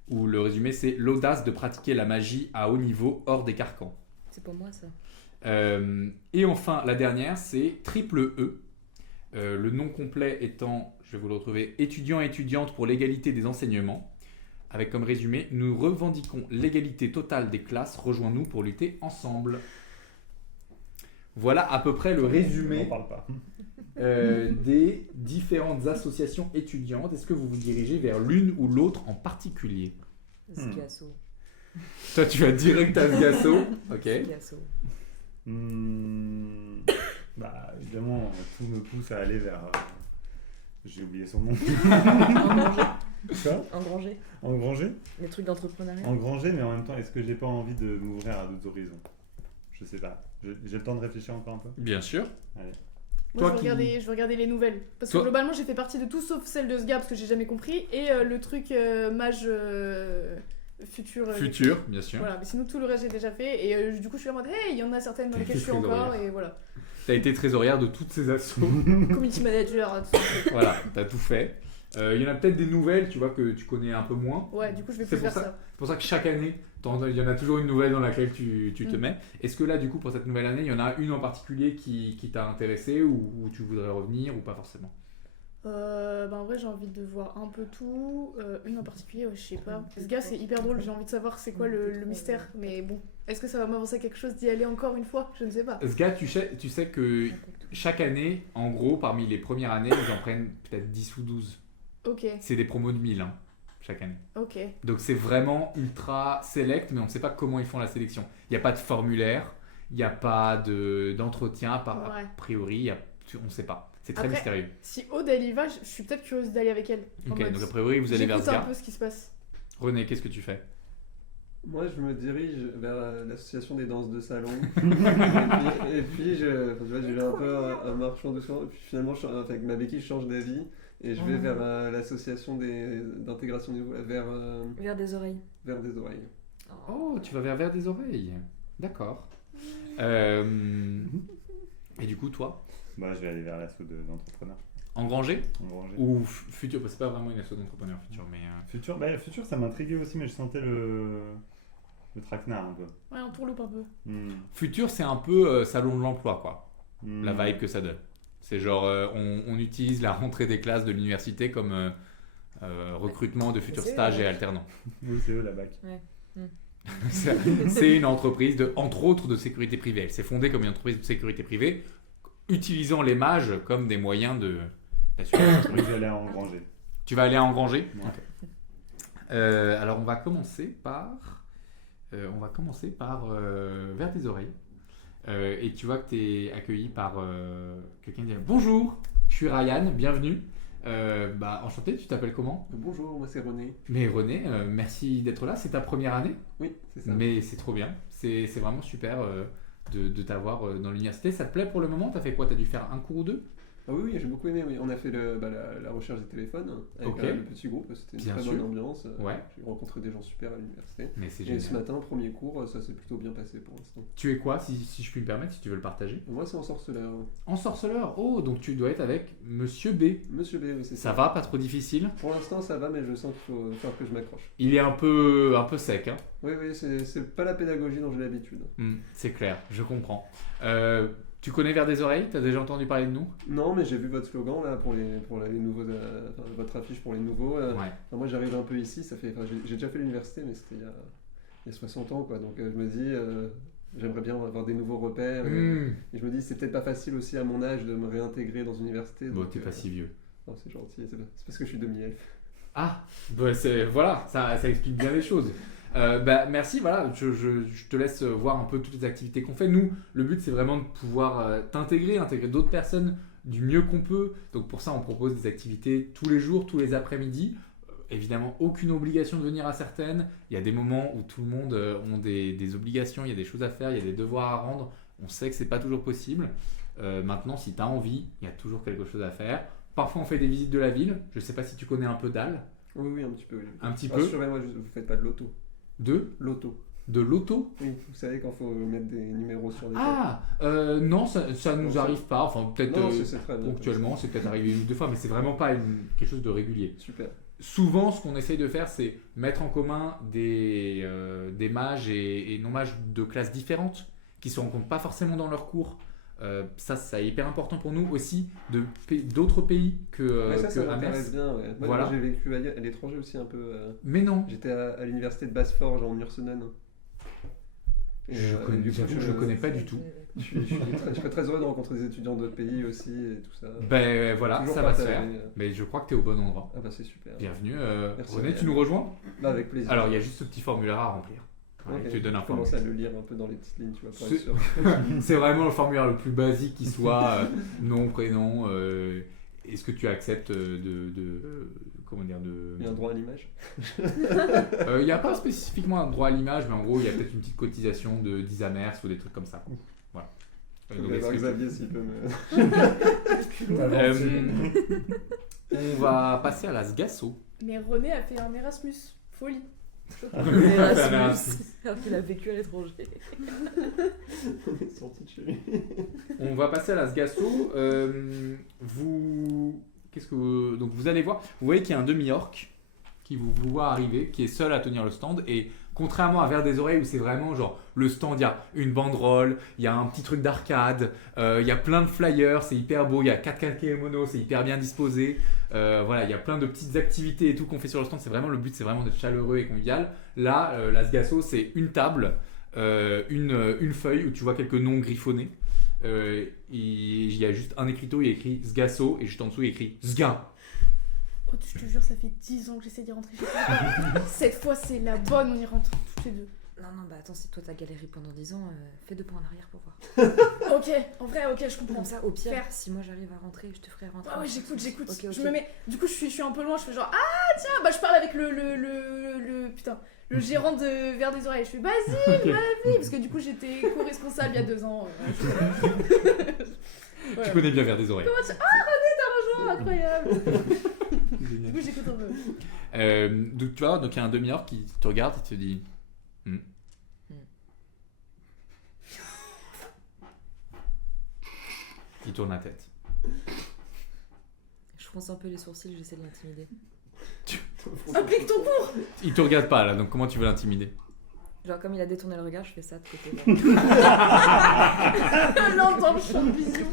où le résumé c'est l'audace de pratiquer la magie à haut niveau hors des carcans. C'est pour moi ça. Et enfin, la dernière, c'est Triple E. Le nom complet étant, je vais vous le retrouver, étudiants et étudiantes pour l'égalité des enseignements. Avec comme résumé, nous revendiquons l'égalité totale des classes, rejoins-nous pour lutter ensemble. Voilà à peu près le On résumé n'en parle pas. des différentes associations étudiantes. Est-ce que vous vous dirigez vers l'une ou l'autre en particulier? Zgasso. Toi, tu vas direct à Sgasso. Ok. Zgasso. Bah, évidemment, tout me pousse à aller vers. J'ai oublié son nom. Engranger. Quoi? Engranger. Engranger? Les trucs d'entrepreneuriat. Engranger, mais en même temps, est-ce que j'ai pas envie de m'ouvrir à d'autres horizons? Je sais pas. J'ai le temps de réfléchir encore un peu? Bien sûr. Allez. Moi, Toi je vais regarder les nouvelles. Parce que Toi- globalement, j'ai fait partie de tout sauf celle de Sga parce que j'ai jamais compris. Et le truc mage futur. Futur, bien sûr. Voilà, mais sinon tout le reste j'ai déjà fait. Et du coup, je suis en mode, hey, il y en a certaines dans T'as lesquelles je été suis encore. trésorière. Et voilà. Tu as été trésorière de toutes ces assos. Community manager. Tout ça. Voilà, tu as tout fait. Il y en a peut-être des nouvelles, tu vois, que tu connais un peu moins. Ouais, du coup, je vais C'est plus pour faire ça. ça. C'est pour ça que chaque année, il y en a toujours une nouvelle dans laquelle tu te Mm. mets. Est-ce que là, du coup, pour cette nouvelle année, il y en a une en particulier qui t'a intéressé ou tu voudrais revenir ou pas forcément? En vrai, j'ai envie de voir un peu tout. Une en particulier, ouais, je sais pas. Ce gars, c'est hyper drôle. J'ai envie de savoir c'est quoi le mystère. Mais bon, est-ce que ça va m'avancer quelque chose d'y aller encore une fois? Je ne sais pas. Ce gars, tu sais que chaque année, en gros, parmi les premières années, ils en prennent peut-être 10 ou 12. Ok, C'est des promos de 1000 hein, chaque année. ok. Donc c'est vraiment ultra select, mais on ne sait pas comment ils font la sélection. Il n'y a pas de formulaire, il n'y a pas d'entretien, Ouais. a priori, on ne sait pas. C'est très Après, mystérieux. Si Aude elle y va, je suis peut-être curieuse d'aller avec elle. En Ok, mode, donc a priori vous allez vers ce j'écoute un gars. peu ce qui se passe. René, qu'est-ce que tu fais? Moi, je me dirige vers l'association des danses de salon. et puis tu vois, j'ai eu un peu un marchand doucement. Et puis finalement, avec ma béquille, je change d'avis. Et je vais vers l'association d'intégration vers Vers des oreilles. vers des oreilles. Oh, tu vas vers des oreilles. D'accord. Et du coup, toi, Bah, je vais aller vers l'assaut d'entrepreneurs. engranger Engranger. ou futur? C'est pas vraiment une asso d'entrepreneur futur, mais Futur, ça m'intriguait aussi, mais je sentais le traquenard un peu. Ouais, on tourloupe un peu. futur, c'est un peu salon de l'emploi, quoi. La Hmm. vibe que ça donne. C'est genre, on utilise la rentrée des classes de l'université comme recrutement de futurs C'est stages eux, et ouais. alternants. Oui, c'est eux la bac. C'est une entreprise, entre autres, de sécurité privée. Elle s'est fondée comme une entreprise de sécurité privée, utilisant les mages comme des moyens d'assurer la sécurité. Oui, j'allais engranger. Tu vas aller à engranger? Ouais. Ok. Alors, on va commencer par vers tes oreilles. Et tu vois que tu es accueilli par quelqu'un qui dit bonjour, je suis Ryan, bienvenue. Enchanté, tu t'appelles comment? Bonjour, moi c'est René. Mais René, merci d'être là. C'est ta première année, Oui, c'est ça. mais c'est trop bien. C'est vraiment super de t'avoir dans l'université. Ça te plaît pour le moment? T'as fait quoi? T'as dû faire un cours ou deux? Ah oui, j'ai beaucoup aimé. Oui. On a fait la recherche des téléphones avec Ok. le petit groupe. C'était une Bien très sûr. bonne ambiance. Ouais. J'ai rencontré des gens super à l'université. Mais c'est Et génial. ce matin, premier cours, ça s'est plutôt bien passé pour l'instant. Tu es quoi, si je puis me permettre, si tu veux le partager? Moi, c'est en sorceleur. En sorceleur. Oh, donc tu dois être avec Monsieur B. Monsieur B, oui, c'est Ça va, pas trop difficile? Pour l'instant, ça va, mais je sens qu'il faut faire que je m'accroche. Il est un peu sec, hein? Oui, c'est pas la pédagogie dont j'ai l'habitude. C'est clair, je comprends. Tu connais Vers des oreilles? Tu as déjà entendu parler de nous? Non, mais j'ai vu votre slogan là pour les nouveaux, votre affiche pour les nouveaux. Moi, j'arrive un peu ici, j'ai déjà fait l'université, mais c'était il y a 60 ans, quoi. Donc je me dis, j'aimerais bien avoir des nouveaux repères. Et je me dis, c'est peut-être pas facile aussi à mon âge de me réintégrer dans une université. Bon, t'es pas si vieux. Non, c'est gentil, c'est parce que je suis demi-elfe. Ah, voilà, ça explique bien les choses. Merci, voilà, je te laisse voir un peu toutes les activités qu'on fait. Nous, le but, c'est vraiment de pouvoir intégrer d'autres personnes du mieux qu'on peut. Donc pour ça, on propose des activités tous les jours, tous les après-midi. Évidemment, aucune obligation de venir à certaines. Il y a des moments où tout le monde a des obligations, il y a des choses à faire, il y a des devoirs à rendre. On sait que c'est pas toujours possible. Maintenant, si tu as envie, il y a toujours quelque chose à faire. Parfois, on fait des visites de la ville. Je sais pas si tu connais un peu Dal. Oui, un petit peu. Oui. Un petit peu. Rassurez-moi, vous faites pas de loto. De loto. De l'auto? Oui, vous savez quand faut mettre des numéros sur des non, ça nous arrive pas. Enfin, peut-être ponctuellement, c'est peut-être arrivé une ou deux fois, mais c'est vraiment pas quelque chose de régulier. Super. Souvent, ce qu'on essaye de faire, c'est mettre en commun des mages et non-mages de classes différentes qui se rencontrent pas forcément dans leur cours. Ça est hyper important pour nous aussi, d'autres pays que ça Amers. Bien, ouais. Moi, j'ai vécu à l'étranger aussi un peu. Mais non. J'étais à l'université de Basse-Forge en Mursenan. Je ne connais pas du tout. Je serais très heureux de rencontrer des étudiants d'autres pays aussi et tout ça. Voilà, toujours ça va se faire. Mais je crois que tu es au bon endroit. Ah bah c'est super. Bienvenue. René, tu nous rejoins? Avec plaisir. Alors, il y a juste ce petit formulaire à remplir. Okay. Tu donnes un formulaire. Je commence à le lire un peu dans les petites lignes, tu vois, pour être sûr. C'est vraiment le formulaire le plus basique qui soit. Nom, prénom. Est-ce que tu acceptes comment dire Il y a un droit à l'image. Il n'y a pas spécifiquement un droit à l'image, mais en gros, il y a peut-être une petite cotisation de 10 Amers ou des trucs comme ça. Voilà. Donc, Xavier, s'il peut me... On va passer à la Sgasso. Mais René a fait un Erasmus. Folie. Erasmus. Alors qu'il a vécu à l'étranger. On est sorti de chez lui. On va passer à la Sgasso. Donc vous allez voir, vous voyez qu'il y a un demi-orc qui vous voit arriver, qui est seul à tenir le stand, et contrairement à Vers des oreilles où c'est vraiment genre le stand, il y a une banderole, il y a un petit truc d'arcade, il y a plein de flyers, c'est hyper beau, il y a 4 kakémonos, c'est hyper bien disposé, voilà, il y a plein de petites activités et tout qu'on fait sur le stand, le but c'est vraiment d'être chaleureux et convivial. Là, la Sgasso, c'est une table, une feuille où tu vois quelques noms griffonnés. Il y a juste un écriteau, il y a écrit Sgasso et juste en dessous il y a écrit Sga. Oh, je te jure, ça fait 10 ans que j'essaie d'y rentrer chez toi. Cette fois c'est la bonne, on y rentre toutes les deux. Non, bah attends, si toi t'as galéré pendant 10 ans, fais 2 pas en arrière pour voir. Ok, en vrai, ok, je comprends. Comme ça, au pire, si moi j'arrive à rentrer, je te ferai rentrer. Ah ouais, j'écoute. Okay. Je me mets. Du coup, je suis un peu loin, je fais genre, ah tiens, bah je parle avec le gérant de Vers des oreilles. Je fais, vas-y, parce que du coup j'étais co-responsable il y a 2 ans. Tu connais bien Vers des oreilles. Comment René, t'as rejoint, incroyable. Du coup, j'écoute un peu. Donc tu vois, donc il y a un demi-orc qui te regarde et te dit. Il tourne la tête. Je fronce un peu les sourcils, j'essaie de l'intimider. Applique ton cours. Il te regarde pas là, donc comment tu veux l'intimider? Genre comme il a détourné le regard, je fais ça de côté. Non, dans le champ de vision.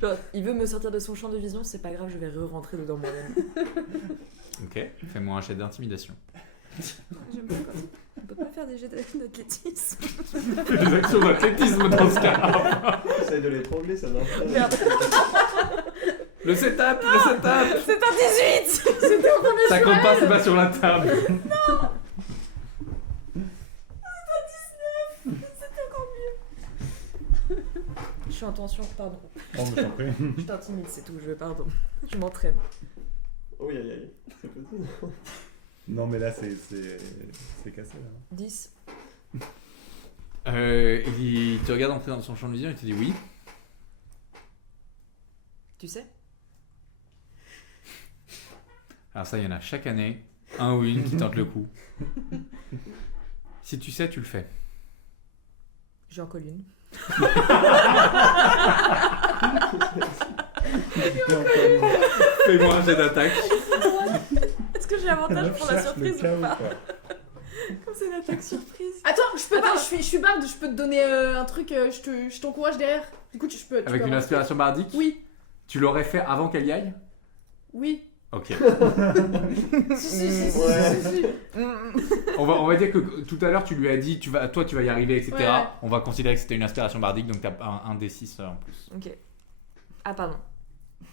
Genre, il veut me sortir de son champ de vision, c'est pas grave, je vais re-rentrer dedans moi-même. Ok, fais-moi un jet d'intimidation. J'aime pas quand on peut pas faire des jets d'athlétisme. Fais des actions d'athlétisme dans ce cas. Essaye de l'étrangler, ça marche. Merde. Le setup. C'est un 18. C'était au premier Ça compte pas, c'est pas sur la table. Non. Je suis en tension, pardon. Oh, mais j'en prie. Je t'intimide, c'est tout, pardon. Je m'entraîne. Oh, aïe. C'est petit. Non, mais là, c'est cassé, là. 10. Il te regarde entrer dans son champ de vision et il te dit oui. Tu sais? Alors ça, il y en a chaque année, un ou une qui tente le coup. Si tu sais, tu le fais. J'en colle une. Fais-moi un jet d'attaque. Est-ce que j'ai avantage pour la surprise ou pas? Comme c'est une l'attaque surprise. Attends, je peux pas, je suis barde, je peux te donner un truc, je t'encourage derrière. Du coup, tu peux. Avec une inspiration bardique? Oui. Tu l'aurais fait avant qu'elle y aille? Oui. Ok. Si. On va dire que tout à l'heure tu lui as dit tu vas y arriver, etc. Ouais. On va considérer que c'était une inspiration bardique, donc t'as un D6 en plus. Ok. Ah, pardon.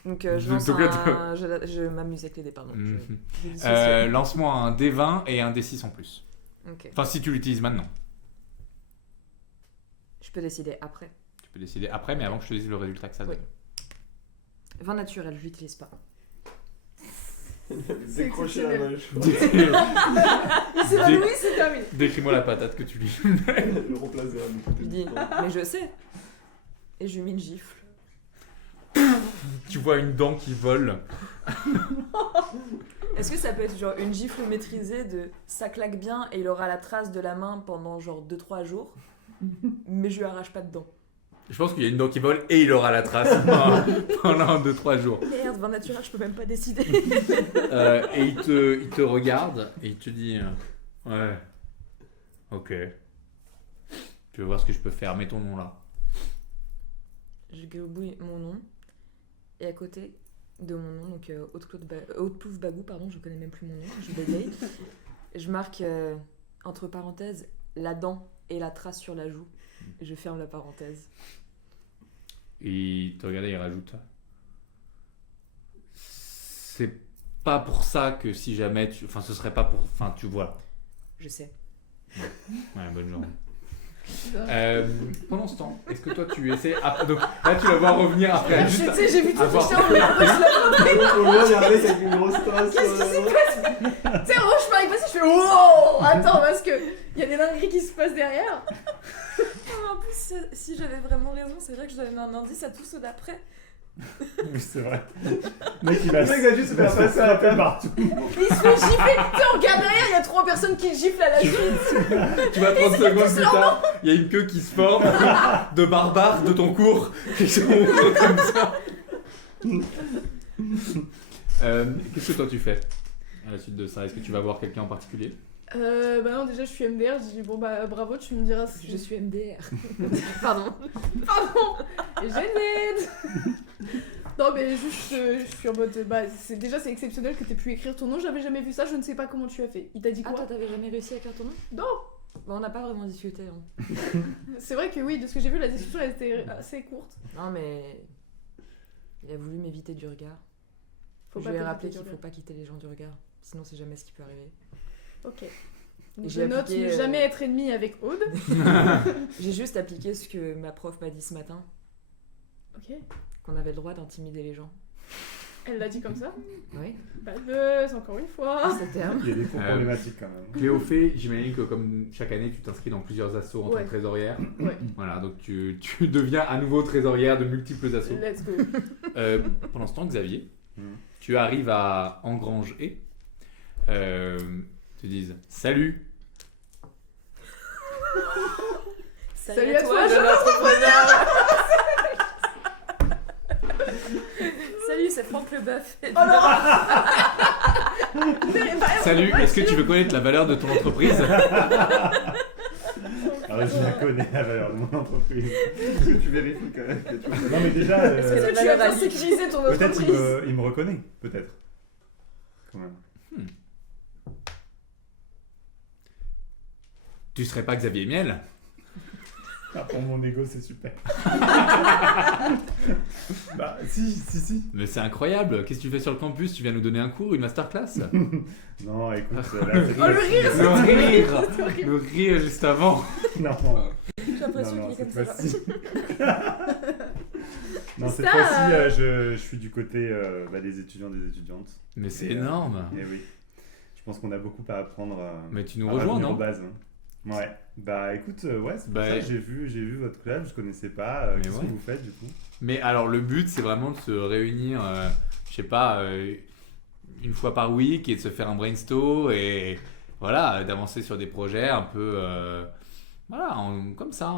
Donc, je Donc, lance je m'amuse avec les dés, pardon. Mhm. Je dissocie. Lance-moi un D20 et un D6 en plus. Ok. Enfin, si tu l'utilises maintenant. Je peux décider après. Tu peux décider après, mais avant que je te dise le résultat que ça donne. 20 naturel, je l'utilise pas. Décrocher la moche. C'est pas Louis, c'est terminé. Décris-moi la patate que tu lui mets. Le remplacer à Je dis, mais je sais. Et je lui mets une gifle. Tu vois une dent qui vole. Est-ce que ça peut être genre une gifle maîtrisée de ça claque bien et il aura la trace de la main pendant genre 2-3 jours, mais je lui arrache pas de dents? Je pense qu'il y a une dent qui vole et il aura la trace pendant 2-3 jours. Merde, 20 naturel, je peux même pas décider. Et il te regarde et il te dit ouais, ok. Tu veux voir ce que je peux faire, mets ton nom là. Je gribouille mon nom et à côté de mon nom, donc Haute-Plouf Bagou, pardon, je connais même plus mon nom, je bégaye. Je marque entre parenthèses la dent et la trace sur la joue. Et je ferme la parenthèse. Et il te regarde et il rajoute c'est pas pour ça que si jamais tu... Enfin, ce serait pas pour... Enfin, tu vois. Je sais. Ouais, bonne journée. Pendant ce temps, est-ce que toi tu essaies... Donc là, tu vas voir revenir après. Je sais, j'ai vu tout avoir- fichier en mais pourquoi je l'ai Au moins, il y a un mec avec une grosse trace. Qu'est-ce qui s'est passé? Tu sais, en je m'arrive passé, je fais wow! Attends, parce que il y a des dingueries qui se passent derrière. En plus, si j'avais vraiment raison, c'est vrai que je donnais un indice à tous ceux d'après. Oui, c'est vrai. Le mec, il va Le mec va juste se faire passer à la table. partout. Il se fait gifler. Tu sais, on regarde derrière, il y a 3 personnes qui le giflent à la suite. Tu vas 30 secondes plus tard, il y a une queue qui se forme de barbares de ton cours qui sont comme ça. Qu'est-ce que toi tu fais à la suite de ça? Est-ce que tu vas voir quelqu'un en particulier? Bah non, déjà je suis MDR, je dis bon bah bravo, tu me diras si Je suis MDR. Pardon. Et je l'aide. Non mais juste je suis en mode bah c'est exceptionnel que t'aies pu écrire ton nom, j'avais jamais vu ça, je ne sais pas comment tu as fait. Il t'a dit Ah, quoi? toi, t'avais jamais réussi à écrire ton nom? Non. Bah, on n'a pas vraiment discuté. Hein. C'est vrai que oui, de ce que j'ai vu, la discussion elle était assez courte. Non, mais. Il a voulu m'éviter du regard. Faut Je pas lui ai t'éviter rappelé du qu'il faut regard. pas quitter les gens du regard. Sinon, c'est jamais ce qui peut arriver. Ok. Et Donc, j'ai je note appliqué, ne jamais être ennemi avec Aude. J'ai juste appliqué ce que ma prof m'a dit ce matin, Ok. qu'on avait le droit d'intimider les gens. Elle l'a dit comme ça. Oui, Bad buzz, encore une fois. à ce terme. Il y a des cours problématiques quand même. Cléophée, j'imagine que comme chaque année tu t'inscris dans plusieurs assos en tant Ouais. que trésorière. Ouais. Voilà, donc tu deviens à nouveau trésorière de multiples assos. Let's go. Pendant ce temps, Xavier, Mhm. tu arrives à Engrange et te disent salut. Salut à toi, jeune entrepreneur. Salut, c'est Franck Leboeuf. Oh non. Salut, est-ce que tu veux connaître la valeur de ton entreprise? Ah ouais, je la connais la valeur de mon entreprise. Est-ce que tu vérifies quand même que tu vois? Non mais déjà, Est-ce que tu vas bien sécuriser ton peut-être entreprise? il me reconnaît, peut-être. Quand même. Tu serais pas Xavier Miel? Ah, pour mon ego, c'est super. Bah, si. Mais c'est incroyable, qu'est-ce que tu fais sur le campus? Tu viens nous donner un cours, une masterclass? Non, écoute, là, Oh le rire, Le rire, le rire juste avant. non, J'ai l'impression non, qu'il est comme cette ça. fois-ci. Non, cette Ça, fois-ci, je suis du côté des étudiants, des étudiantes. Mais c'est énorme. Et oui. Je pense qu'on a beaucoup à apprendre. Mais tu nous à rejoins, revenir non? aux bases, hein. Ouais. Bah écoute, ouais, c'est pour Bah, ça que j'ai vu votre club, je connaissais pas. Mais Qu'est-ce ouais. que vous faites du coup? Mais alors le but c'est vraiment de se réunir, je sais pas, une fois par week et de se faire un brainstorm et voilà, d'avancer sur des projets un peu, voilà, comme ça,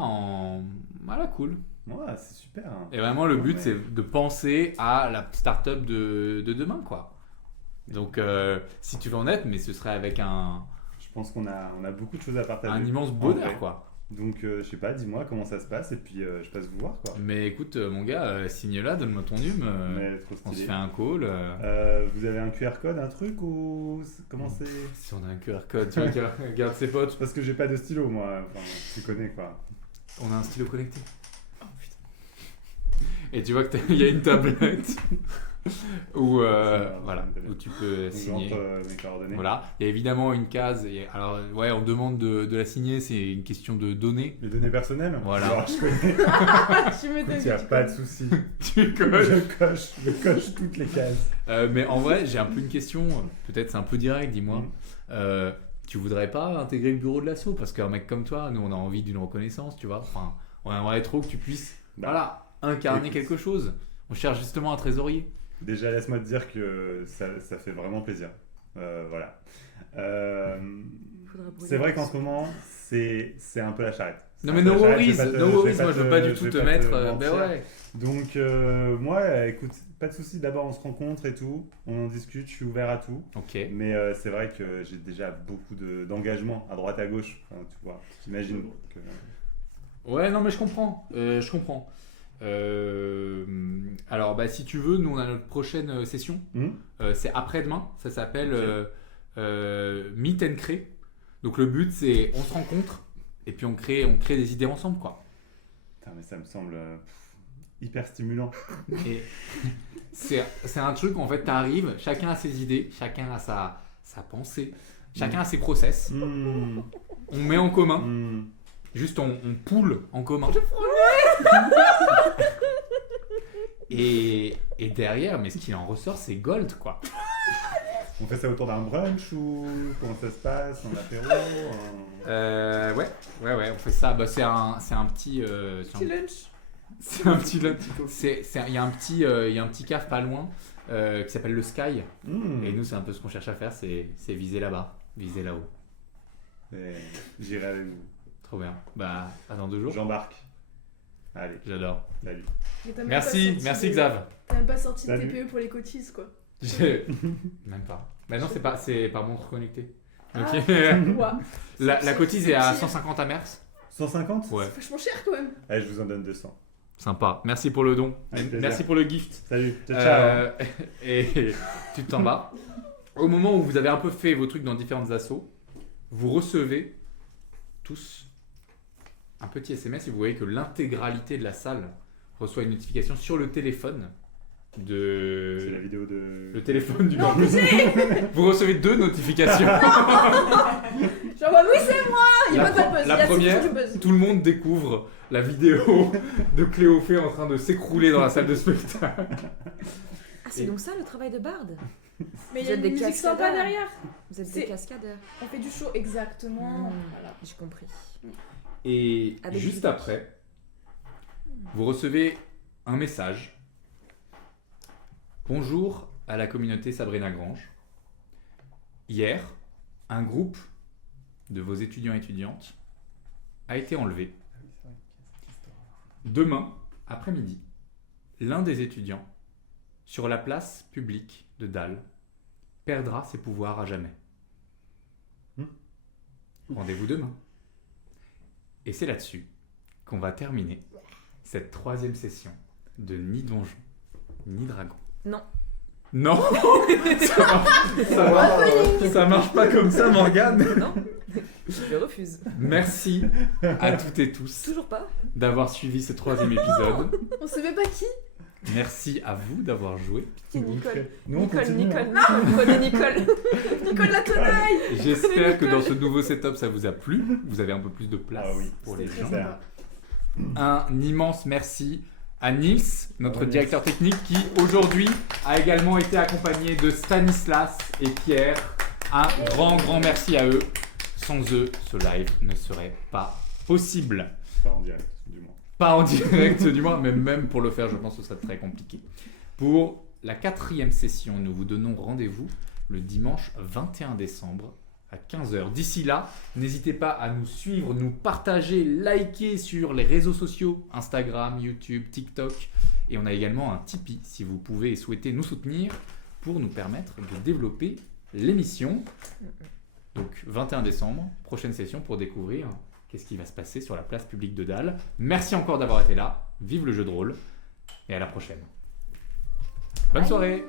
voilà, cool. Ouais, c'est super. Hein. Et vraiment le but Ouais. c'est de penser à la start-up de demain quoi. Donc si tu veux en être, mais ce serait avec un pense qu'on a beaucoup de choses à partager. Un immense En bonheur, vrai. quoi. Donc, je sais pas, dis-moi comment ça se passe et puis je passe vous voir, quoi. Mais écoute, mon gars, signe-la, donne-moi ton hume. Mais trop On se stylé. fait un call. Vous avez un QR code, un truc ou comment c'est? Si on a un QR code, tu vois, regarde ses potes. Parce que j'ai pas de stylo, moi. Enfin, tu connais, quoi. On a un stylo connecté. Oh putain. Et tu vois qu'il y a une tablette où, Ça, voilà, une tablette. où tu peux Donc, signer. j'entre mes coordonnées. Voilà, il y a évidemment une case. Alors, ouais, on demande de la signer, c'est une question de données. Les données personnelles. Voilà. Alors, je connais. Tu m'étonnes. Il n'y a pas de souci. Tu connais. Je coche toutes les cases. Mais en vrai, j'ai un peu une question, peut-être c'est un peu direct, dis-moi. Mhm. Tu voudrais pas intégrer le bureau de l'assaut? Parce qu'un mec comme toi, nous on a envie d'une reconnaissance, tu vois. Enfin, on aimerait trop que tu puisses voilà, incarner écoute. quelque chose. On cherche justement un trésorier. Déjà, laisse-moi te dire que ça fait vraiment plaisir. Voilà. Faudra brûler C'est vrai le qu'en ce moment, c'est un peu la charrette. Non C'est mais un peu no la charrette, worries, je vais pas te- no je vais worries, pas moi je veux pas du je tout vais te pas mettre. mentir. Ben ouais. Donc, moi, écoute, pas de souci. D'abord, on se rencontre et tout. On en discute. Je suis ouvert à tout. Ok. Mais c'est vrai que j'ai déjà beaucoup d'engagement à droite à gauche. Enfin, tu vois, t'imagines. Que... Ouais, non mais je comprends. Je comprends. Alors, bah, si tu veux, nous on a notre prochaine session. C'est après-demain. Ça s'appelle Meet and Crée. Donc le but c'est on se rencontre et puis on crée des idées ensemble, quoi. Putain, mais ça me semble hyper stimulant. Et c'est un truc où en fait t'arrives, chacun a ses idées, chacun a sa pensée, chacun a ses process. On met en commun, juste on poule en commun. Et derrière, mais ce qui en ressort, c'est gold, quoi. On fait ça autour d'un brunch ou comment ça se passe? En apéro? Ouais, on fait ça. Bah, c'est un petit. Petit lunch. C'est un petit lunch. Il y a un petit caf pas loin qui s'appelle le Sky. Et nous, c'est un peu ce qu'on cherche à faire, c'est viser là-bas, viser là-haut. J'irai avec vous. Trop bien. Bah, à dans 2 jours. J'embarque. Allez, J'adore. salut. Mais t'as même Merci, pas sorti merci de- Xav. T'as même pas sorti de Salut. TPE pour les cotises, quoi. Même pas. Bah non, c'est par montre connectée. Ah. Ok. Ouah. La cotise est à pire. 150 amers. 150? Ouais. C'est vachement cher, quand même. Allez, je vous en donne 200. Sympa. Merci pour le don. Avec plaisir. Merci pour le gift. Salut, ciao, ciao. Et tu t'en vas. Au moment où vous avez un peu fait vos trucs dans différentes assos, vous recevez tous un petit SMS et vous voyez que l'intégralité de la salle reçoit une notification sur le téléphone C'est la vidéo de... le téléphone du campus. Vous recevez 2 notifications. Genre, oui, c'est moi. Il y a La pas de buzz. la Il y a première, toujours du buzz. Tout le monde découvre la vidéo de Cléophée en train de s'écrouler dans la salle de spectacle. Ah, c'est donc ça le travail de barde? Mais il Vous y a êtes une des musique sympa cascadeurs. derrière. Vous êtes C'est- des cascadeurs. On fait du show, exactement. Voilà. J'ai compris. Et Avec juste du- après, vous recevez un message. Bonjour à la communauté Sabrina Grange. Hier, un groupe de vos étudiants et étudiantes a été enlevé. Demain, après-midi, l'un des étudiants, sur la place publique de Dalle, perdra ses pouvoirs à jamais. Rendez-vous demain. Et c'est là-dessus qu'on va terminer cette 3e session de Ni Donjon, Ni Dragon. Non. Non. Ça marche pas comme ça, Morgane. Non. Je refuse. Merci à toutes et tous Toujours pas. d'avoir suivi ce 3e épisode. On sait même pas qui. Merci à vous d'avoir joué. Nicole. Nous, on Nicole, continue, Nicole, hein. Nicole. Prenez Nicole. Nicole la tenaille. J'espère que dans ce nouveau setup, ça vous a plu. Vous avez un peu plus de place Ah oui, pour les C'était gens. très gens. sympa. Super. Un immense merci à Nils, notre Bravo, directeur technique, qui aujourd'hui a également été accompagné de Stanislas et Pierre. Un grand merci à eux. Sans eux, ce live ne serait pas possible. Pas en direct, du moins. Pas en direct du moins, mais même pour le faire, je pense que ce serait très compliqué. Pour la 4e session, nous vous donnons rendez-vous le dimanche 21 décembre à 15h. D'ici là, n'hésitez pas à nous suivre, nous partager, liker sur les réseaux sociaux, Instagram, YouTube, TikTok. Et on a également un Tipeee si vous pouvez et souhaitez nous soutenir pour nous permettre de développer l'émission. Donc 21 décembre, prochaine session pour découvrir qu'est-ce qui va se passer sur la place publique de Dalle. Merci encore d'avoir été là, vive le jeu de rôle et à la prochaine. Bonne soirée.